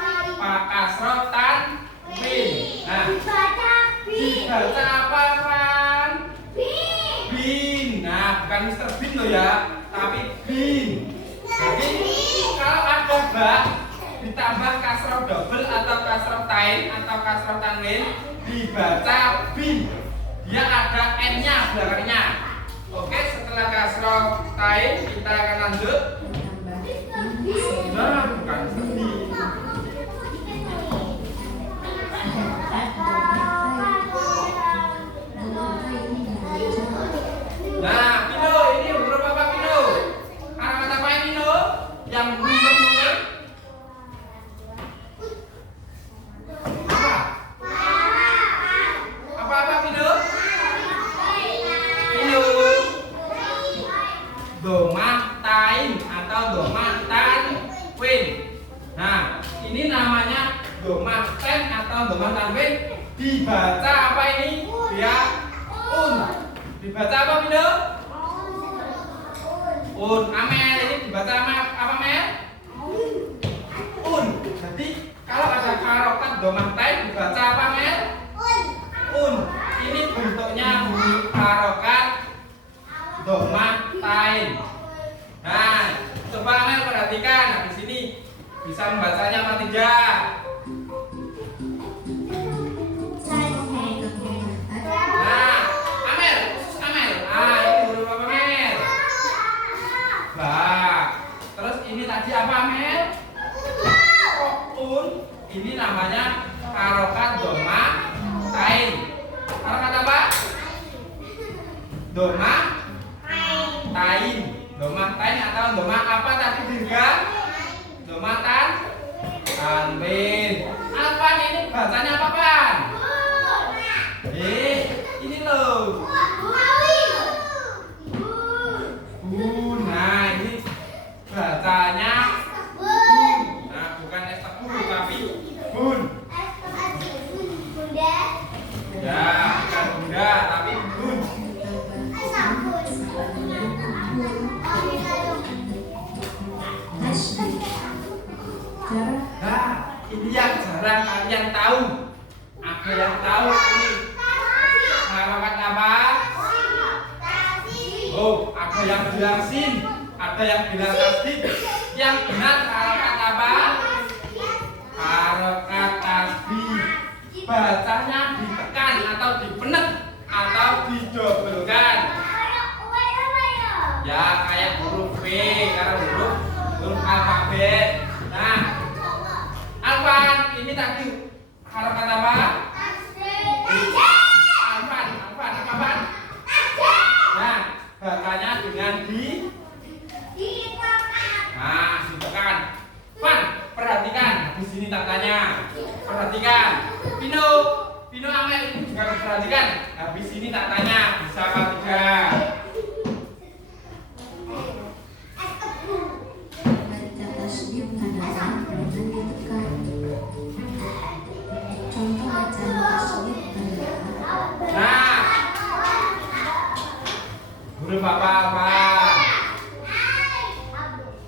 kasroh tanwin. Nah, dibaca apa Pan? Bin. Nah, bukan Mr. Bin loh ya, tapi bin. Jadi kalau ada ba ditambah kasroh double atau kasroh tain tain atau kasroh tanwin dibaca bin. Dia ada n-nya belakangnya. Oke, setelah kasroh tain kita akan lanjut. Nah, bukan seperti. Nah, Pino, ini huruf apa Pino? Harakat apa ini Pino? Yang huruf apa Pino? Pino. Domah tain atau domah tanwin. Nah, ini namanya domah ten atau domah tanwin. Dibaca apa ini? Dia dibaca apa Pino? Amel, ini dibaca apa Mel? Jadi kalau ada harokat domah tain dibaca apa Mel? Ini bentuknya huruf harokat domah tain. Nah, coba Mel perhatikan. Nah, di sini bisa membacanya apa tidak? Nah, Amel, Amel. Ini huruf apa Mel? Terus ini tadi apa Mel? Ini namanya harokat domah tain. Harokat apa? Domah tain. Domah tain atau domah apa tadi juga? Domah tanwin. Alpan ini bacanya apa Pan? Ini loh. Nah, ini bacanya bun. Nah, bukan es tebu tapi bun. Ya, bukan bunda tapi bun. Nah, ini yang jarang kalian tahu. Ada yang tahu ini harokat apa? Ada yang bilang sin, ada yang bilang tasdid. Yang benar harokat apa? Harokat tasdid. Bacanya ditekan atau dipenet atau didobelkan. Ya, kayak huruf V, karena huruf alfabet. Nah, Alvan, ini tadi harokat apa? Alvan, apa Van? Nah, bacanya dengan nah, ditekan. Van, perhatikan. Di sini taktanya. Perhatikan. Pino Amel ini juga perhatikan. Habis ini taktanya bisa apa tidak? Baca tasdid adalah dengan ditekan. Contoh bacaan tasdid adalah Nah, huruf apa?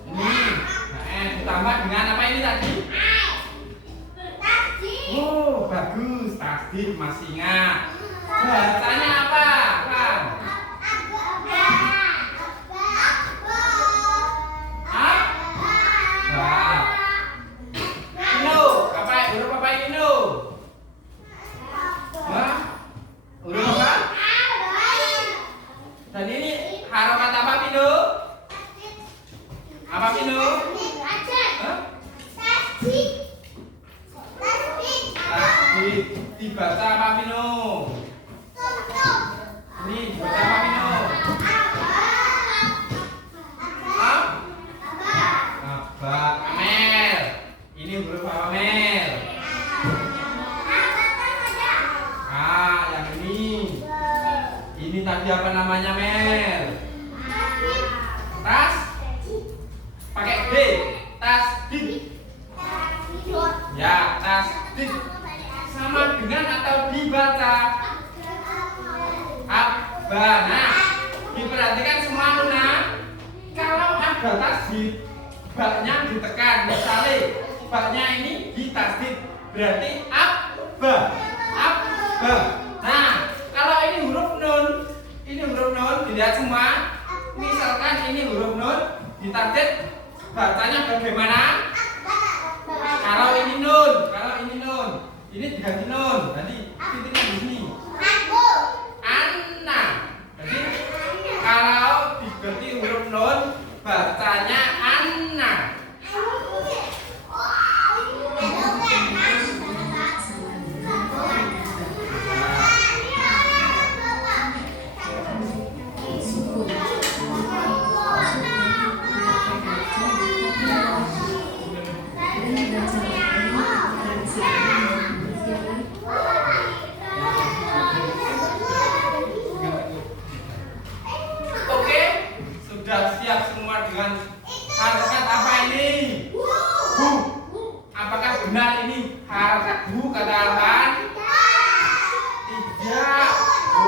Ini. Nah, ditambah dengan apa ini tadi? Bagus. Tasdid masih ingat. Bacanya apa? Huruf apa ini? Huruf apa? Dan ini harokat apa Pino? Apa Pino? Tasdid. Dibaca apa Pino? Ini dibaca apa Pino? Aba. Amel. Ini huruf apa Mel? Yang ini. Ini tadi apa namanya Mel? Tas. Pakai D. Tasdid. Ya, tasdid. Sama dengan atau dibaca? Abba. Nah, diperhatikan semua Luna. Kalau ada tasdid, baknya ditekan. Misalnya, baknya ini ditasdid, berarti abba. Nah, kalau ini huruf nun, dilihat semua. Misalkan ini huruf nun, ditasdid, bacanya bagaimana? Kalau ini nun, diganti nun. Jadi titiknya di sini. Anna. Jadi kalau diganti huruf nun bacanya Anna. Oke, sudah siap semua dengan harokat apa ini? Bu. Apakah benar ini harokat bu katakan? Tidak.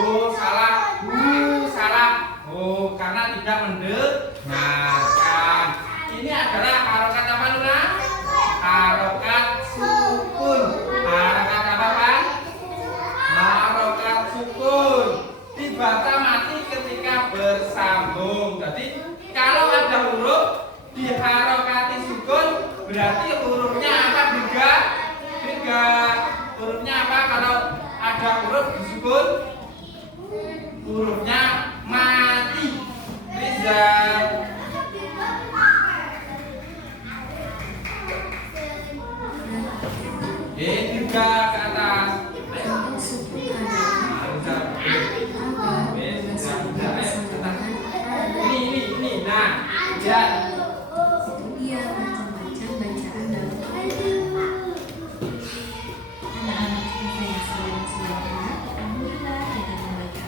Oh, salah. Bu, salah. Oh, karena tidak mendengarkan. Ini adalah harokat apa, Luna? Harokat sukun. Harokat apa, Pan? Harokat sukun. Dibaca mati ketika bersambung. Jadi kalau ada huruf diharokati sukun berarti hurufnya apa juga? Hurufnya apa kalau ada huruf disukun? Hurufnya mati. Rizal. Juga ke atas. Untuk suku adalah Ini. Nah, lihat. dia macam-macam bacaan dalam anak-anak kita yang sedang alhamdulillah dengan membaca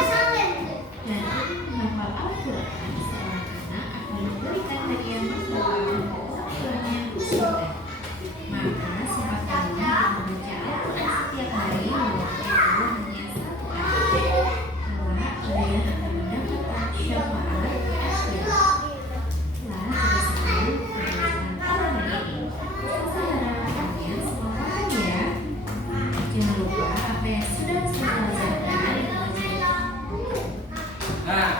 Al-Quran dan menghafal Al-Quran. Seorang anak akan memberikan hadiah masalah Al-Qurannya sudah. Maka sempatkanlah membaca Al-Quran setiap hari walaupun hanya satu kali. Kelak kalian akan mendapatkan syafaat akhir. Telah selesai pelajaran pada hari ini. Saya harap kalian semua paham ya. Jangan lupa apa yang sudah saya pelajarkan. Nah,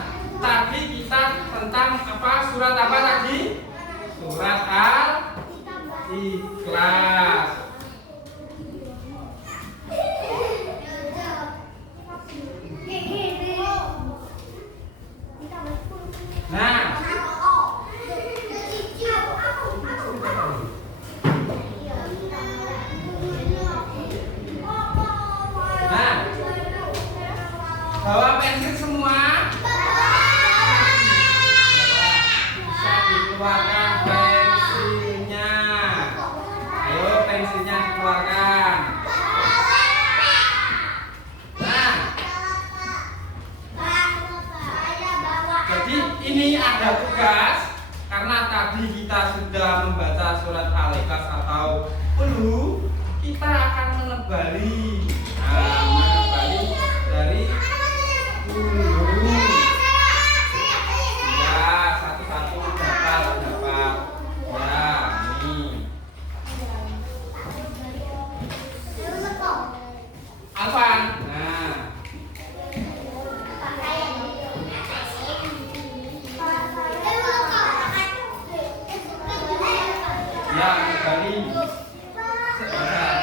tadi kita tentang apa? Surat apa tadi? Surat Al-Ikhlas. Nah, bawa pensil semua. Bisa dikeluarkan pensilnya. Ayo pensilnya dikeluarkan. Nah, jadi ini ada tugas karena tadi kita sudah membaca surat Al-Ikhlas atau Qul, kita akan menebali. Nah, menebali dari Qul. Ya, satu-satu dapat. Ya, ini. Alvan. Nah. Ya, kembali. Sebentar.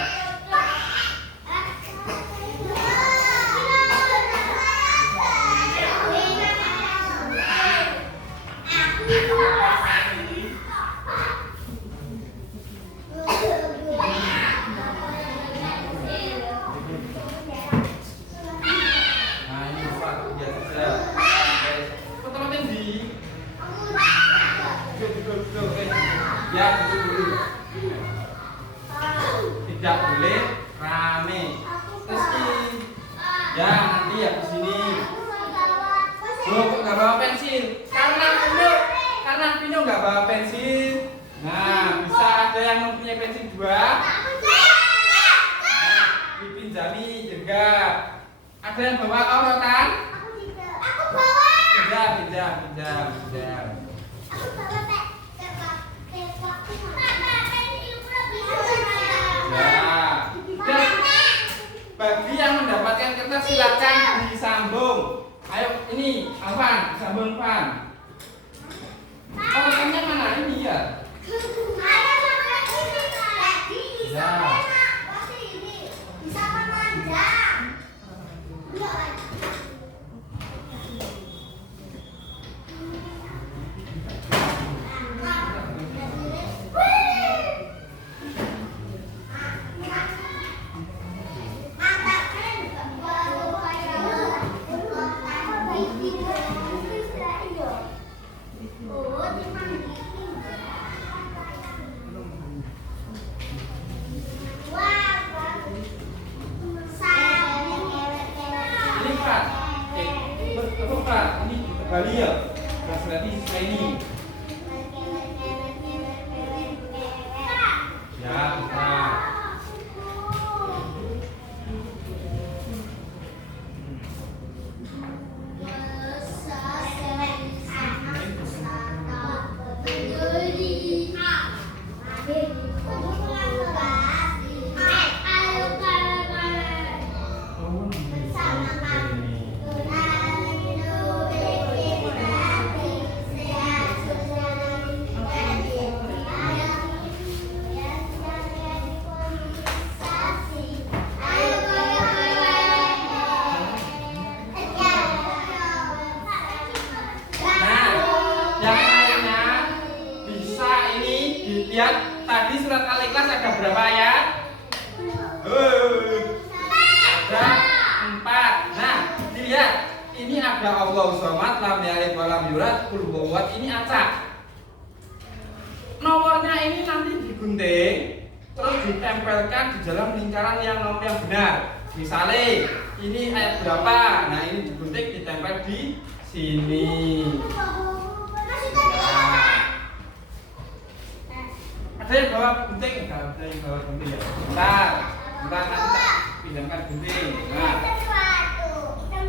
Nah, ini Pak, biar saja. Kok teman di? Duduk. Ya, duduk dulu. Tidak boleh rame. Meski ya nanti ya ke sini. Loh, kok nggak bawa pensil? Karena Pino nggak bawa pensil. Nah, bisa ada yang mempunyai pensil 2? Nah, dipinjami juga. Ada yang bawa orotan? Pinjam. Ya. Dan bagi yang mendapatkan kertas silakan disambung. Ayo ini Alvan, disambung Alvan. Orotannya mana ini ya? Tadi surat Al-Ikhlas ada berapa ayat? Ada 4. Nah, dilihat. Ini ada Allahu Shomad, lam yalid walam yulad, qul huwallahu. Ini acak. Nomornya ini nanti digunting, terus ditempelkan di dalam lingkaran yang nomor yang benar. Misalnya ini ayat berapa? Nah, ini digunting ditempel di sini. Ada yang bawa gunting? Enggak ada yang bawa gunting ya? Bentar nanti tak pinjamkan gunting. Nah,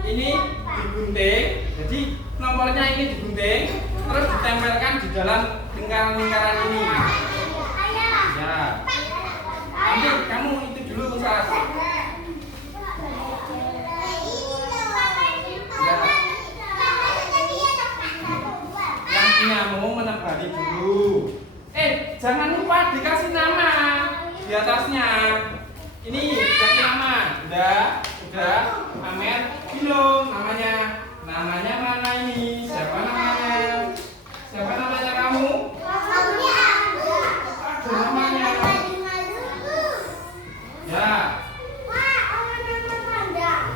ini digunting, jadi nomornya ini digunting, terus ditempelkan di dalam lingkaran-lingkaran ini. Ya, nanti kamu itu dulu Sas. Ya. Yang punyamu menebali dulu. Jangan lupa dikasih nama di atasnya. Ini dikasih nama. Udah. Amer belum namanya. Namanya mana ini? Siapa namanya? Siapa namanya kamu? Ada namanya. Ya.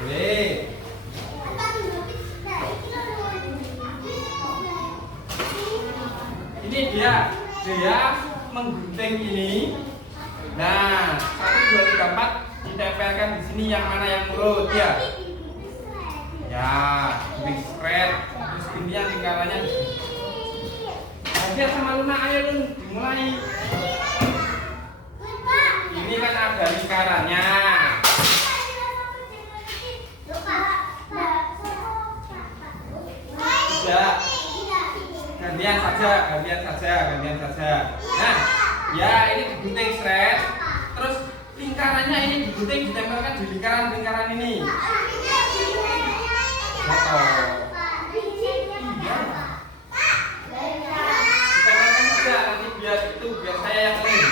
Boleh. Ini dia menggunting ini. Nah, 1, 2, 3, 4 ditempelkan di sini yang mana yang urut ya. Ya, gunting spread. Terus ini yang lingkarannya. Ajar sama Luna, ayo Lun, dimulai. Ini kan ada lingkarannya. Ya. Gantian saja. Nah, ya ini digunting seret. Terus lingkarannya ini digunting ditempelkan di lingkaran ini. Ditempelkan saja nanti biar saya yang lain.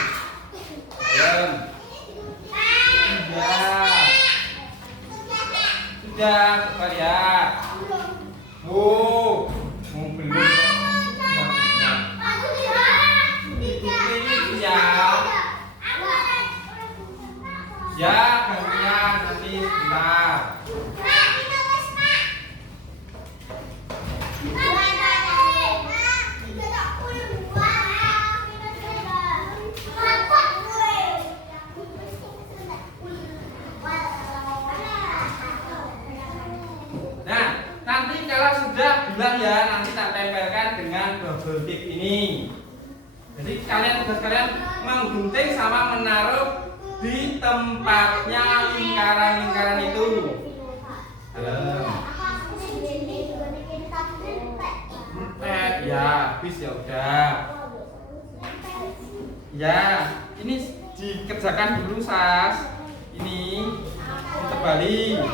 Sudah, coba lihat. Belum. Ya, gantian nanti sebentar. Nah, nanti kalau sudah bilang ya, nanti tak tempelkan dengan double tip ini. Jadi tugas kalian menggunting sama menaruh di tempatnya lingkaran-lingkaran itu. Ya, habis ya udah. Ya, ini dikerjakan dulu Sas. Ini ditebali.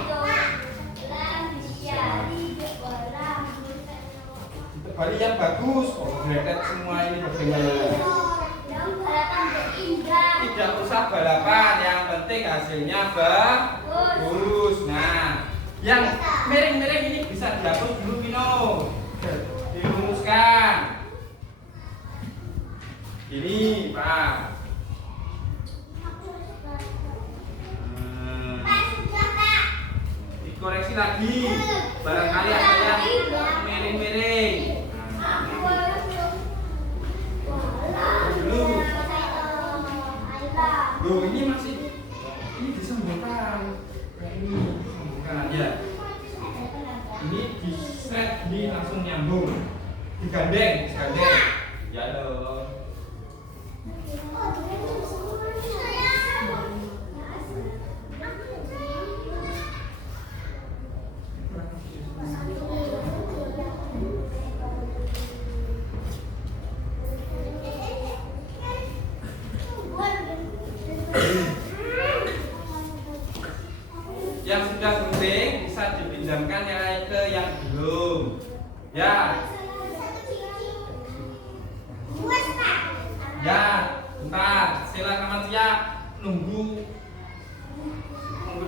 Ditebali yang bagus. Gretet semua ini bagaimana? Tidak usah balapan, yang penting hasilnya bagus. Nah, yang miring-miring ini bisa dihapus dulu Pino, dirumuskan. Ini Pak. Dikoreksi lagi, barangkali ada yang miring-miring. Loh, ini disambungkan. Ini disambungkan ya. Ini di set, ini langsung nyambung. Digandeng. Ya dong. Yang sudah gunting bisa dipinjamkan ke yang belum. Ya. Ya, bentar. Sila sama Tia nunggu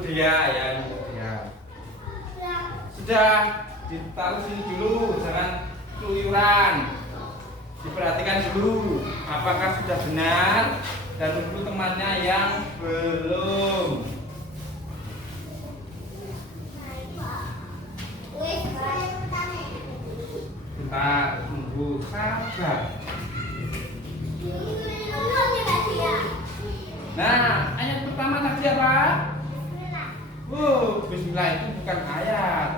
dia ya, Sudah ditaruh sini dulu, jangan keluyuran. Diperhatikan dulu apakah sudah benar dan tunggu temannya yang belum. Kita tunggu sabar. Nah, ayat pertama tadi apa? Bismillah itu bukan ayat.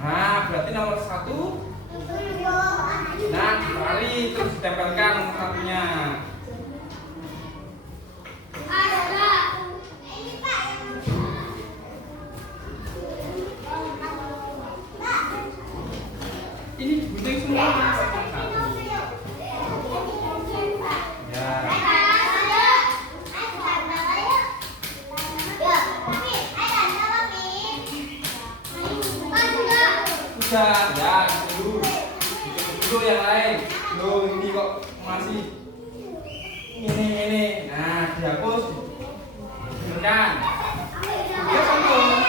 Nah, berarti nomor 1. Nah, mari terus ditempelkan nomor 1-nya. Ini gunting semua. Ya. Sudah, ya dulu. Dulu yang lain. Loh, ini kok masih ini. Nah, dihapus. Beneran. Ya sambung.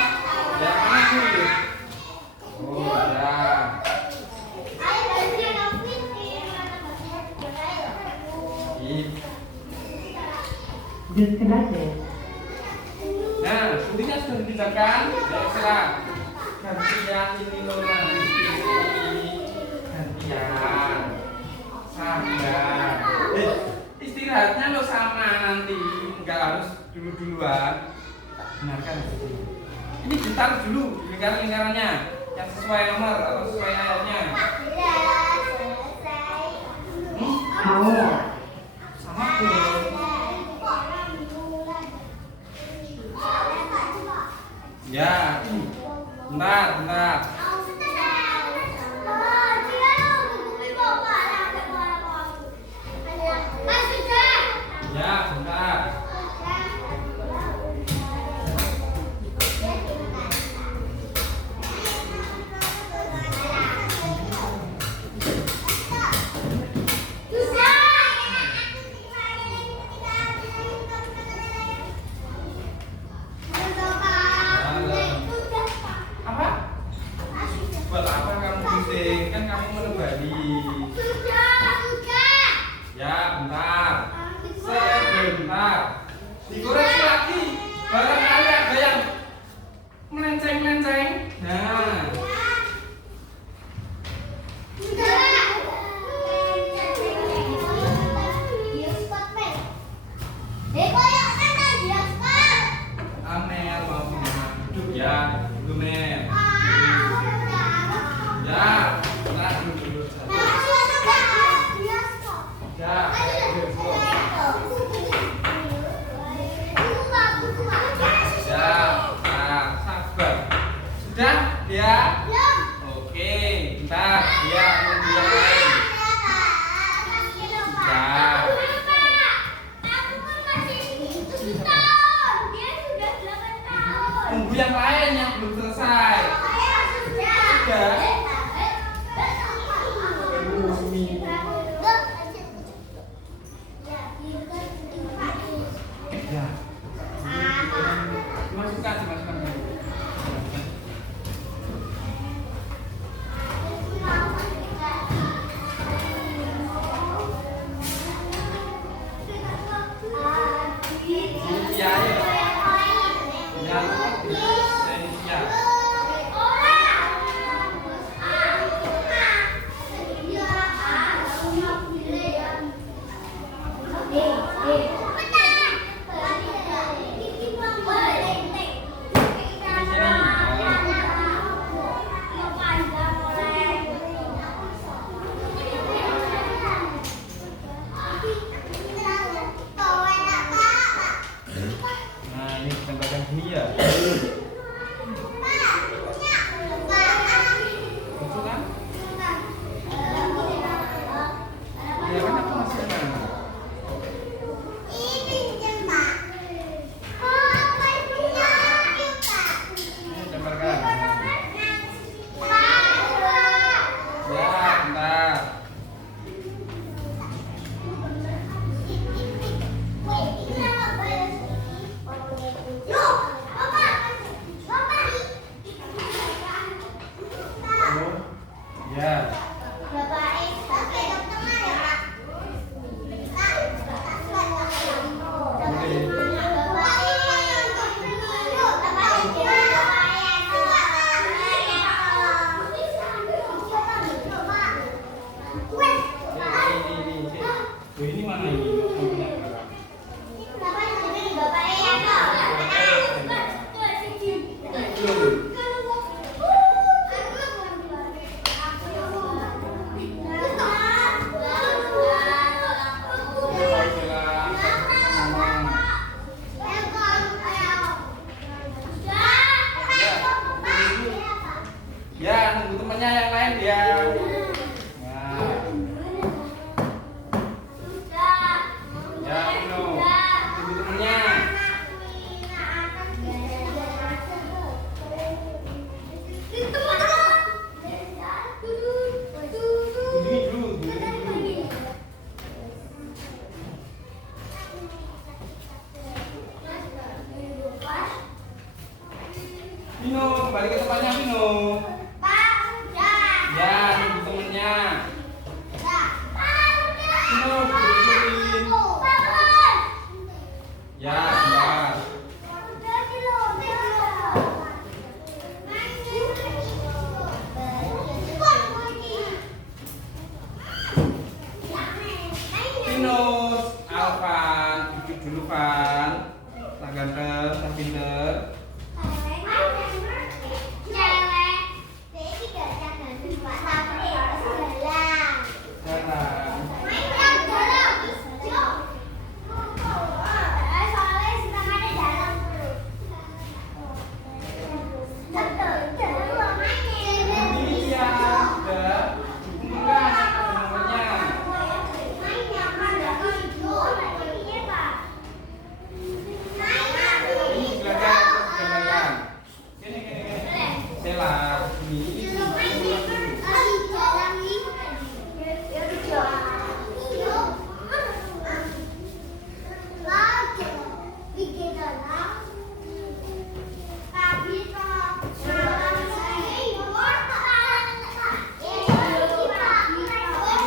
Ya mana dulu. Oh, ya. Nah, guntingnya sudah dipindahkan. Ya, serah. Gantian ini Nona, gantian. Sabar. Istirahatnya lo sama nanti, nggak harus duluan. Dengarkan. Ini ditaruh dulu lingkaran-lingkarannya yang sesuai nomor atau sesuai ayatnya. Sama belum? Ya, bentar. Ya, bentar. kembali ke tempatnya Vino. Ya, nunggu temennya. Vino, duduk-dudukin. Ya, sebentar. Pinus, Alvan, duduk dulu Van. Tak ganteng, tak pinter. Sekarang. Ini ya, udah. Bukan, nomornya. Ini silakan, silakan. Gini. Sela, sini.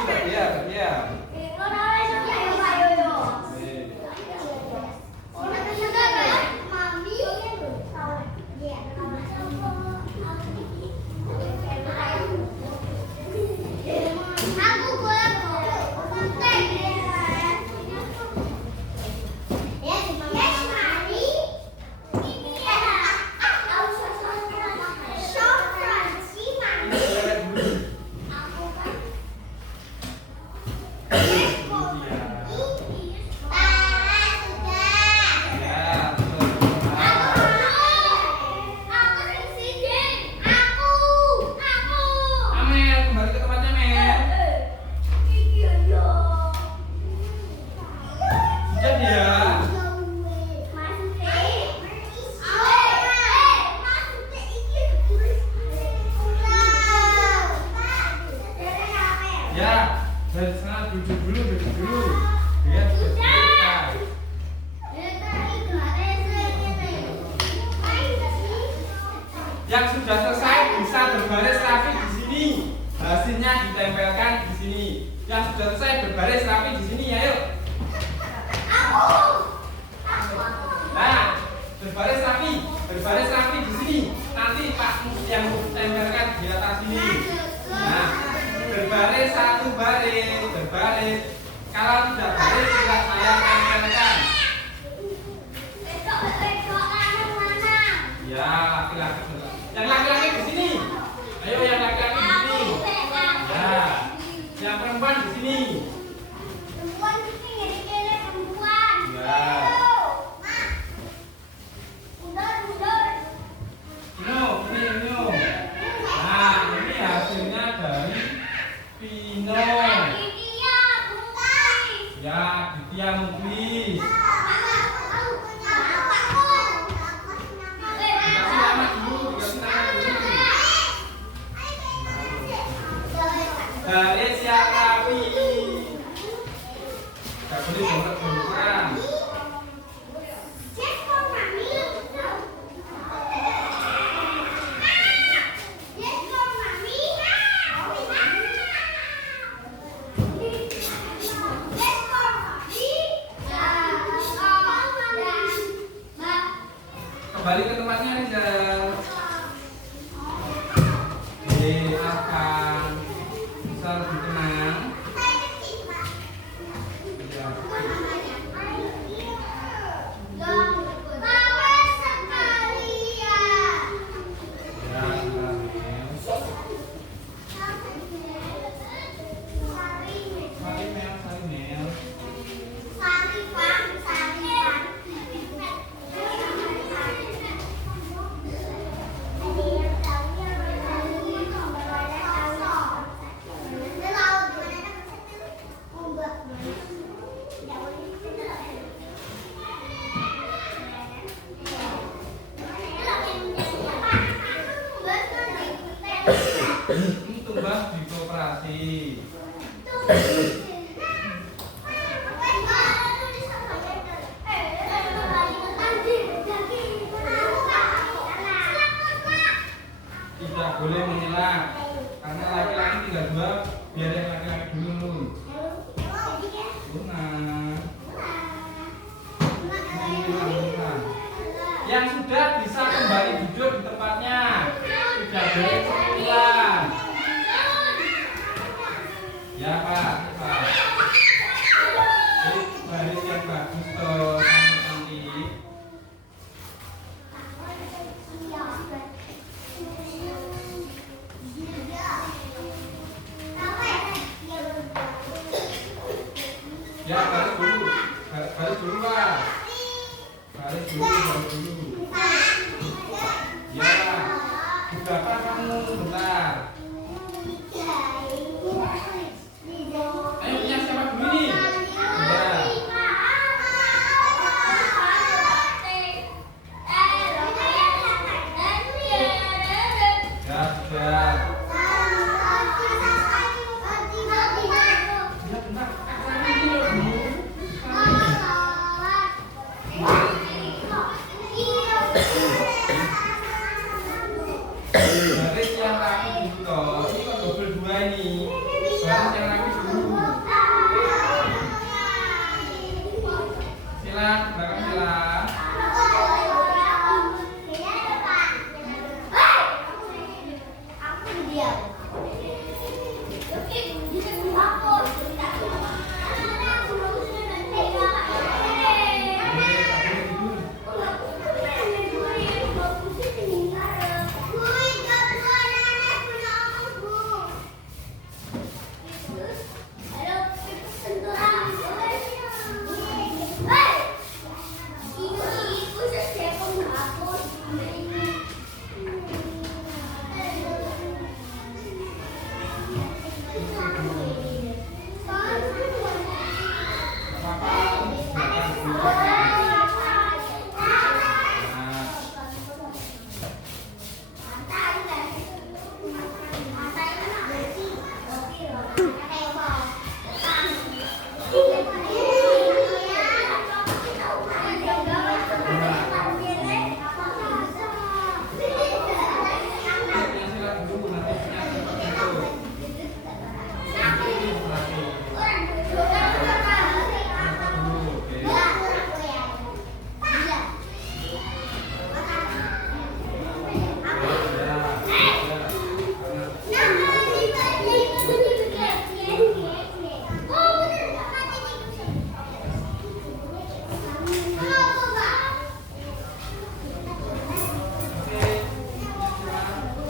Berdiam, berdiam. Amel, kembali ke tempatnya Mel. Sudah dia. Ya, dari sana duduk dulu. Dia sudah selesai. Yang sudah selesai bisa berbaris rapi di sini. Hasilnya ditempelkan di sini. Yang sudah selesai berbaris rapi di sini, ayo. Nah, berbaris rapi di sini. Nanti Pak yang tempelkan di atas sini. Nah, berbaris satu baris, berbaris. Kalau tidak baris, tidak saya tempelkan. Ya, laki-laki. Yang laki-laki di sini. Ayo yang laki-laki di sini. Ya. Yang perempuan di sini. Ya. Vino. Nah, ini hasilnya dari Vino. Ya, Ditya Muklis. Dikasih nama dulu. Baris yang rapi. Gak boleh bentrok-bentrokan. Kembali ke tempatnya Rizal. Akan bisa lebih tenang. Tumbas di koperasi. Yang sudah bisa kembali duduk di tempatnya. Sudah boleh pulang. Ya Pak, Pak. Jadi baris yang bagus toh, cantik. Ya baris dulu, baris dulu Pak. Baris dulu. Ya, berapa kamu bentar? Ayo punya siapa dulu nih? Ya. Ya sudah. Ya bentar. Kami ini loh dulu. Baris yang rapi dulu toh. Ini kok double 2 ini. Baris yang rapi dulu. Silakan, belakang silakan.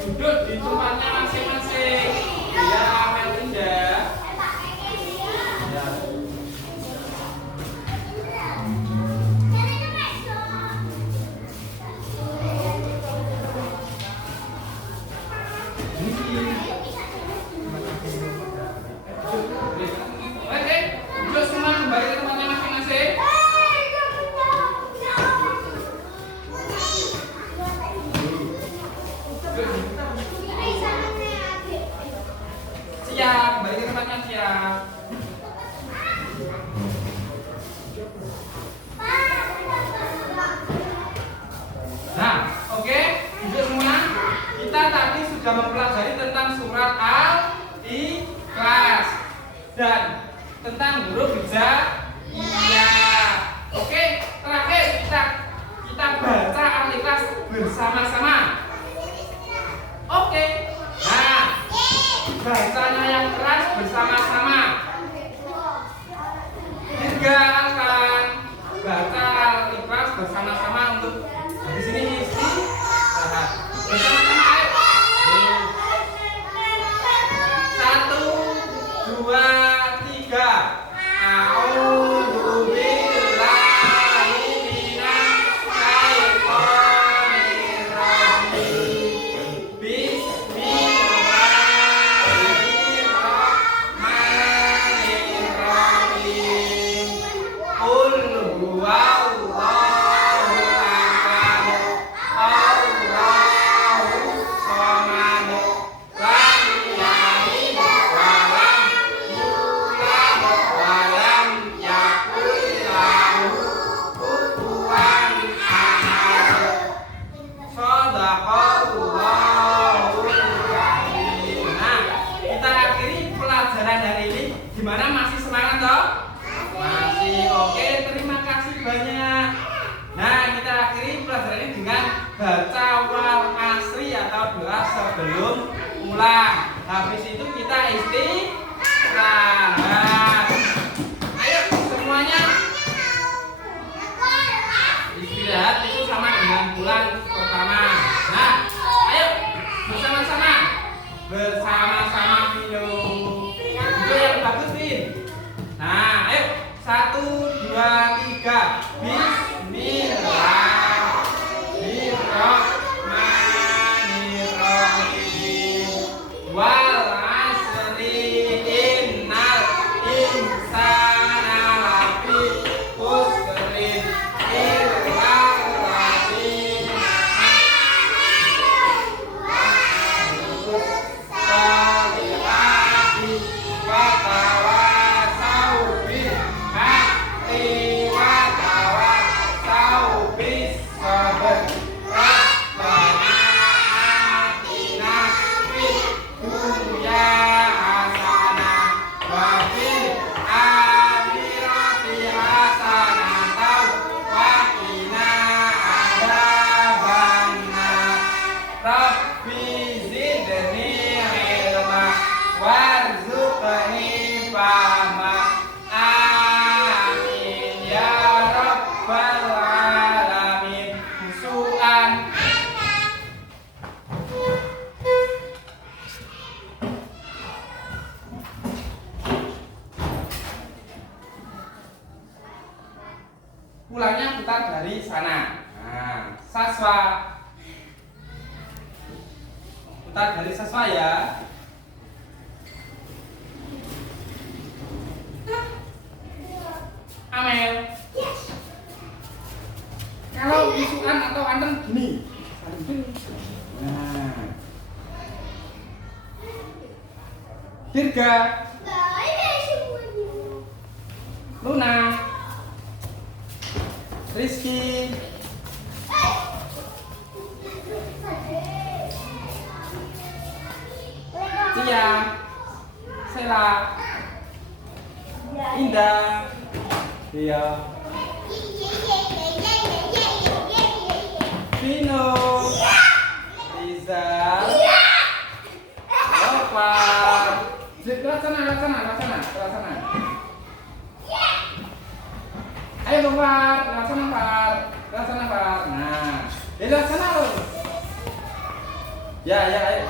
Duduk di tempatnya masing-masing. Ya, Melinda. Ya. Oke, duduk semua kembali ke tempatnya masing-masing. Siap, kembali ke tempatnya siap. Nah, oke, duduk semua. Kita tadi sudah mempelajari tentang surat Al-Ikhlas dan tentang huruf hijaiyah. Oke, terakhir kita baca Al-Ikhlas bersama-sama. Oke. Nah, bacanya yang keras bersama-sama. Tinggalkan baca Al-Ikhlas bersama-sama untuk di sini istirahat. Bersama-sama ayo. 1, 2, 3. A'udzu billahi minasy syaithanir rajim. Bismillahirrahmanirrahim. Qul huwallahu ahad. Allahus samad. Lam yalid walam yulad walam yakul lahu kufuwan ahad. Shadaqallahul azim. Nah, kita akhiri pelajaran hari ini. Gimana, masih semangat toh? Masih. Oke, terima kasih banyak. Nah, kita akhiri pelajaran ini dengan baca wal asri atau doa sebelum pulang. Habis itu kita istirahat. Ayo semuanya istirahat itu sama dengan pulang pertama. Nah, ayo bersama-sama minum. Itu yang bagus nih. Nah, ayo 1, 2, 3. Bismillahirrahmanirrahim. Wal asri innal insana lafi khusrin illa alladzina salihati wa tawasau bil haqqi wa tawasau bis sabr. Rabbana atina fid dunya hasanah wa fil akhirati hasanah wa qina adzabannar. Rabbi zidni ilma warzuqni fahma. Amin ya rabbal alamin. Musuhan. Pulangnya putar dari sana. Nah, saswa. Putar dari saswa ya. Amel. Kalau musuhan atau anteng gini. Nah. Dirga. Luna. Rizky. Tia. Sela. Indah. Iya. Vino. Rizal. Opa. Lewat sana. Ayo Pak, lewat sana Pak. Nah, lewat sana loh. Ya, ayo.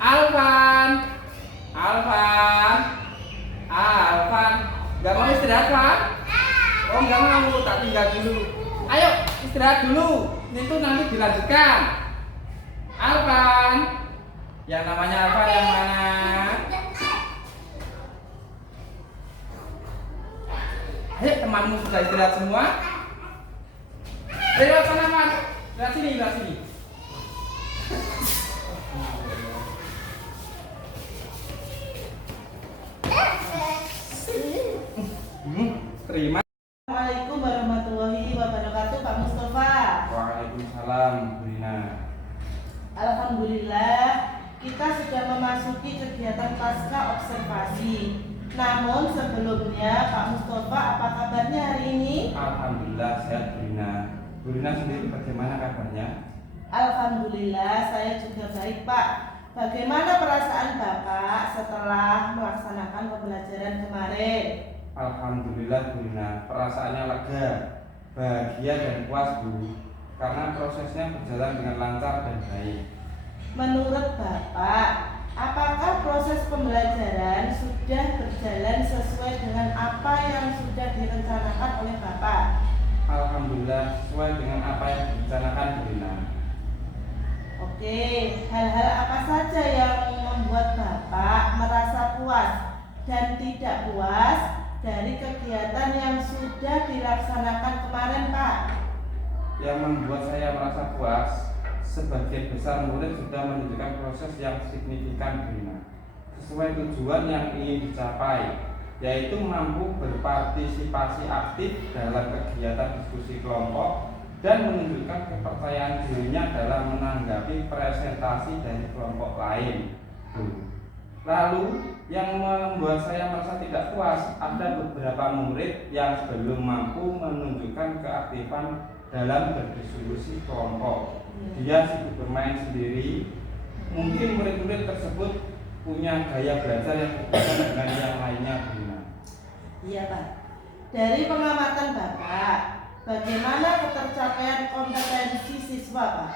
Alvan. Gak mau istirahat Pak? Oh gak mau, tak tinggal dulu. Ayo istirahat dulu. Itu nanti dilanjutkan. Alvan. Yang namanya Alvan yang mana? Ayo temanmu sudah istirahat semua. Lewat sana Mas. Lewat sini. Terima. Assalamualaikum warahmatullahi wabarakatuh, Pak Mustafa. Waalaikumsalam, Bu Rina. Alhamdulillah, kita sudah memasuki kegiatan pasca observasi. Namun sebelumnya, Pak Mustafa, apa kabarnya hari ini? Alhamdulillah sehat, Bu Rina. Bu Rina sendiri bagaimana kabarnya? Alhamdulillah, saya juga baik, Pak. Bagaimana perasaan Bapak setelah melaksanakan pembelajaran kemarin? Alhamdulillah Bu Rina, perasaannya lega, bahagia dan puas Bu, karena prosesnya berjalan dengan lancar dan baik. Menurut Bapak, apakah proses pembelajaran sudah berjalan sesuai dengan apa yang sudah direncanakan oleh Bapak? Alhamdulillah sesuai dengan apa yang direncanakan Bu Rina. Oke, hal-hal apa saja yang membuat Bapak merasa puas dan tidak puas dari kegiatan yang sudah dilaksanakan kemarin, Pak? Yang membuat saya merasa puas, sebagian besar murid sudah menunjukkan proses yang signifikan Bu Rina, sesuai tujuan yang ingin dicapai, yaitu mampu berpartisipasi aktif dalam kegiatan diskusi kelompok dan menunjukkan kepercayaan dirinya dalam menanggapi presentasi dari kelompok lain. Lalu yang membuat saya merasa tidak puas, ada beberapa murid yang belum mampu menunjukkan keaktifan dalam berdiskusi kelompok. Dia sibuk bermain sendiri. Mungkin murid-murid tersebut punya gaya belajar yang berbeda dengan yang lainnya, Bu Rina. Iya Pak. Dari pengamatan Bapak, bagaimana ketercapaian kompetensi siswa Pak?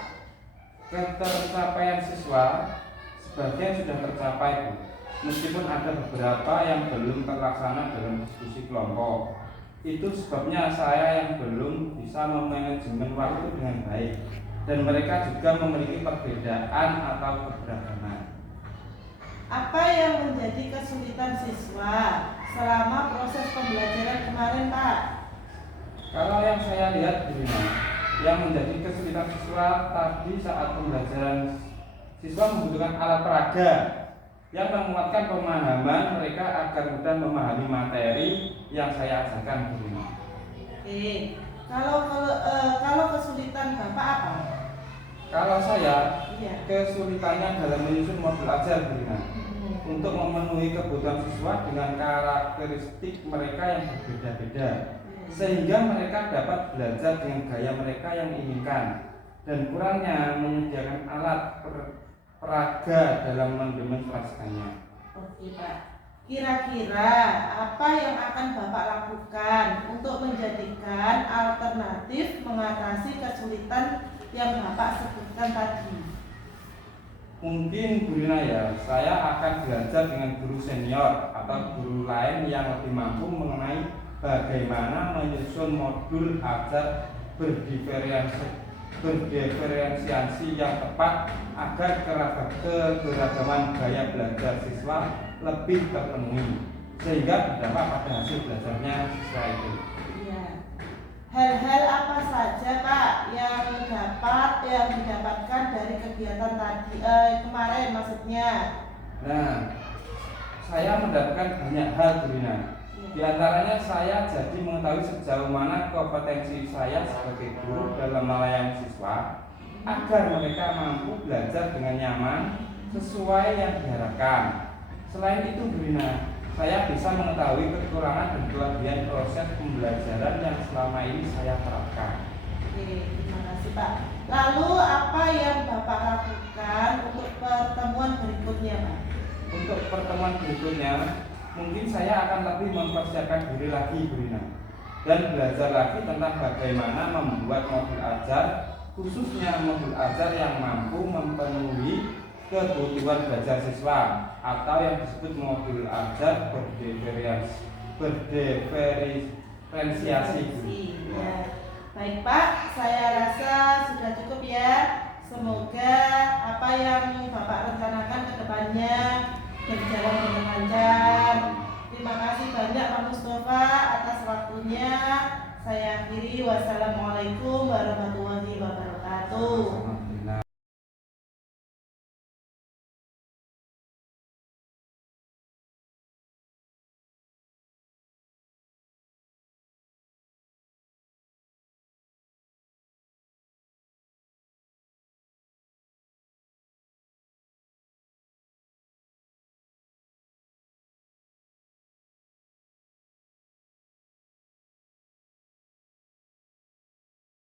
Ketercapaian siswa sebagian sudah tercapai, Bu. Meskipun ada beberapa yang belum terlaksana dalam diskusi kelompok. Itu sebabnya saya yang belum bisa memanajemen waktu dengan baik, dan mereka juga memiliki perbedaan atau keberagaman. Apa yang menjadi kesulitan siswa selama proses pembelajaran kemarin Pak? Kalau yang saya lihat, Bu Rina, yang menjadi kesulitan siswa tadi saat pembelajaran, siswa membutuhkan alat peraga yang menguatkan pemahaman mereka agar mudah memahami materi yang saya ajarkan, Bu Rina. Oke. Kalau kesulitan Bapak apa? Kalau saya, Iya. kesulitannya dalam menyusun modul ajar, Bu Rina, untuk memenuhi kebutuhan siswa dengan karakteristik mereka yang berbeda-beda, sehingga mereka dapat belajar dengan gaya mereka yang diinginkan, dan kurangnya menyediakan alat peraga dalam mendemonstrasikannya. Oke Pak. Kira-kira apa yang akan Bapak lakukan untuk menjadikan alternatif mengatasi kesulitan yang Bapak sebutkan tadi? Mungkin Bu Rina ya, saya akan belajar dengan guru senior atau guru lain yang lebih mampu mengenai bagaimana menyusun modul ajar berdiferensiasi yang tepat agar keberagaman gaya belajar siswa lebih terpenuhi, sehingga berdampak pada hasil belajarnya siswa itu. Iya. Hal-hal apa saja Pak yang didapatkan dari kegiatan tadi kemarin maksudnya? Nah, saya mendapatkan banyak hal, Bu Rina. Di antaranya saya jadi mengetahui sejauh mana kompetensi saya sebagai guru dalam melayani siswa agar mereka mampu belajar dengan nyaman sesuai yang diharapkan. Selain itu, Bu Rina, saya bisa mengetahui kekurangan dan kelebihan proses pembelajaran yang selama ini saya terapkan. Oke, terima kasih Pak. Lalu apa yang Bapak lakukan untuk pertemuan berikutnya Pak? Untuk pertemuan berikutnya, mungkin saya akan lebih mempersiapkan diri lagi, Bu Rina, dan belajar lagi tentang bagaimana membuat modul ajar, khususnya modul ajar yang mampu memenuhi kebutuhan belajar siswa atau yang disebut modul ajar berdiferensiasi. Ya. Baik Pak, saya rasa sudah cukup ya. Semoga apa yang Bapak rencanakan ke depannya berjalan dengan lancar. Terima kasih banyak Pak Mustafa atas waktunya. Saya akhiri. Wassalamualaikum warahmatullahi wabarakatuh.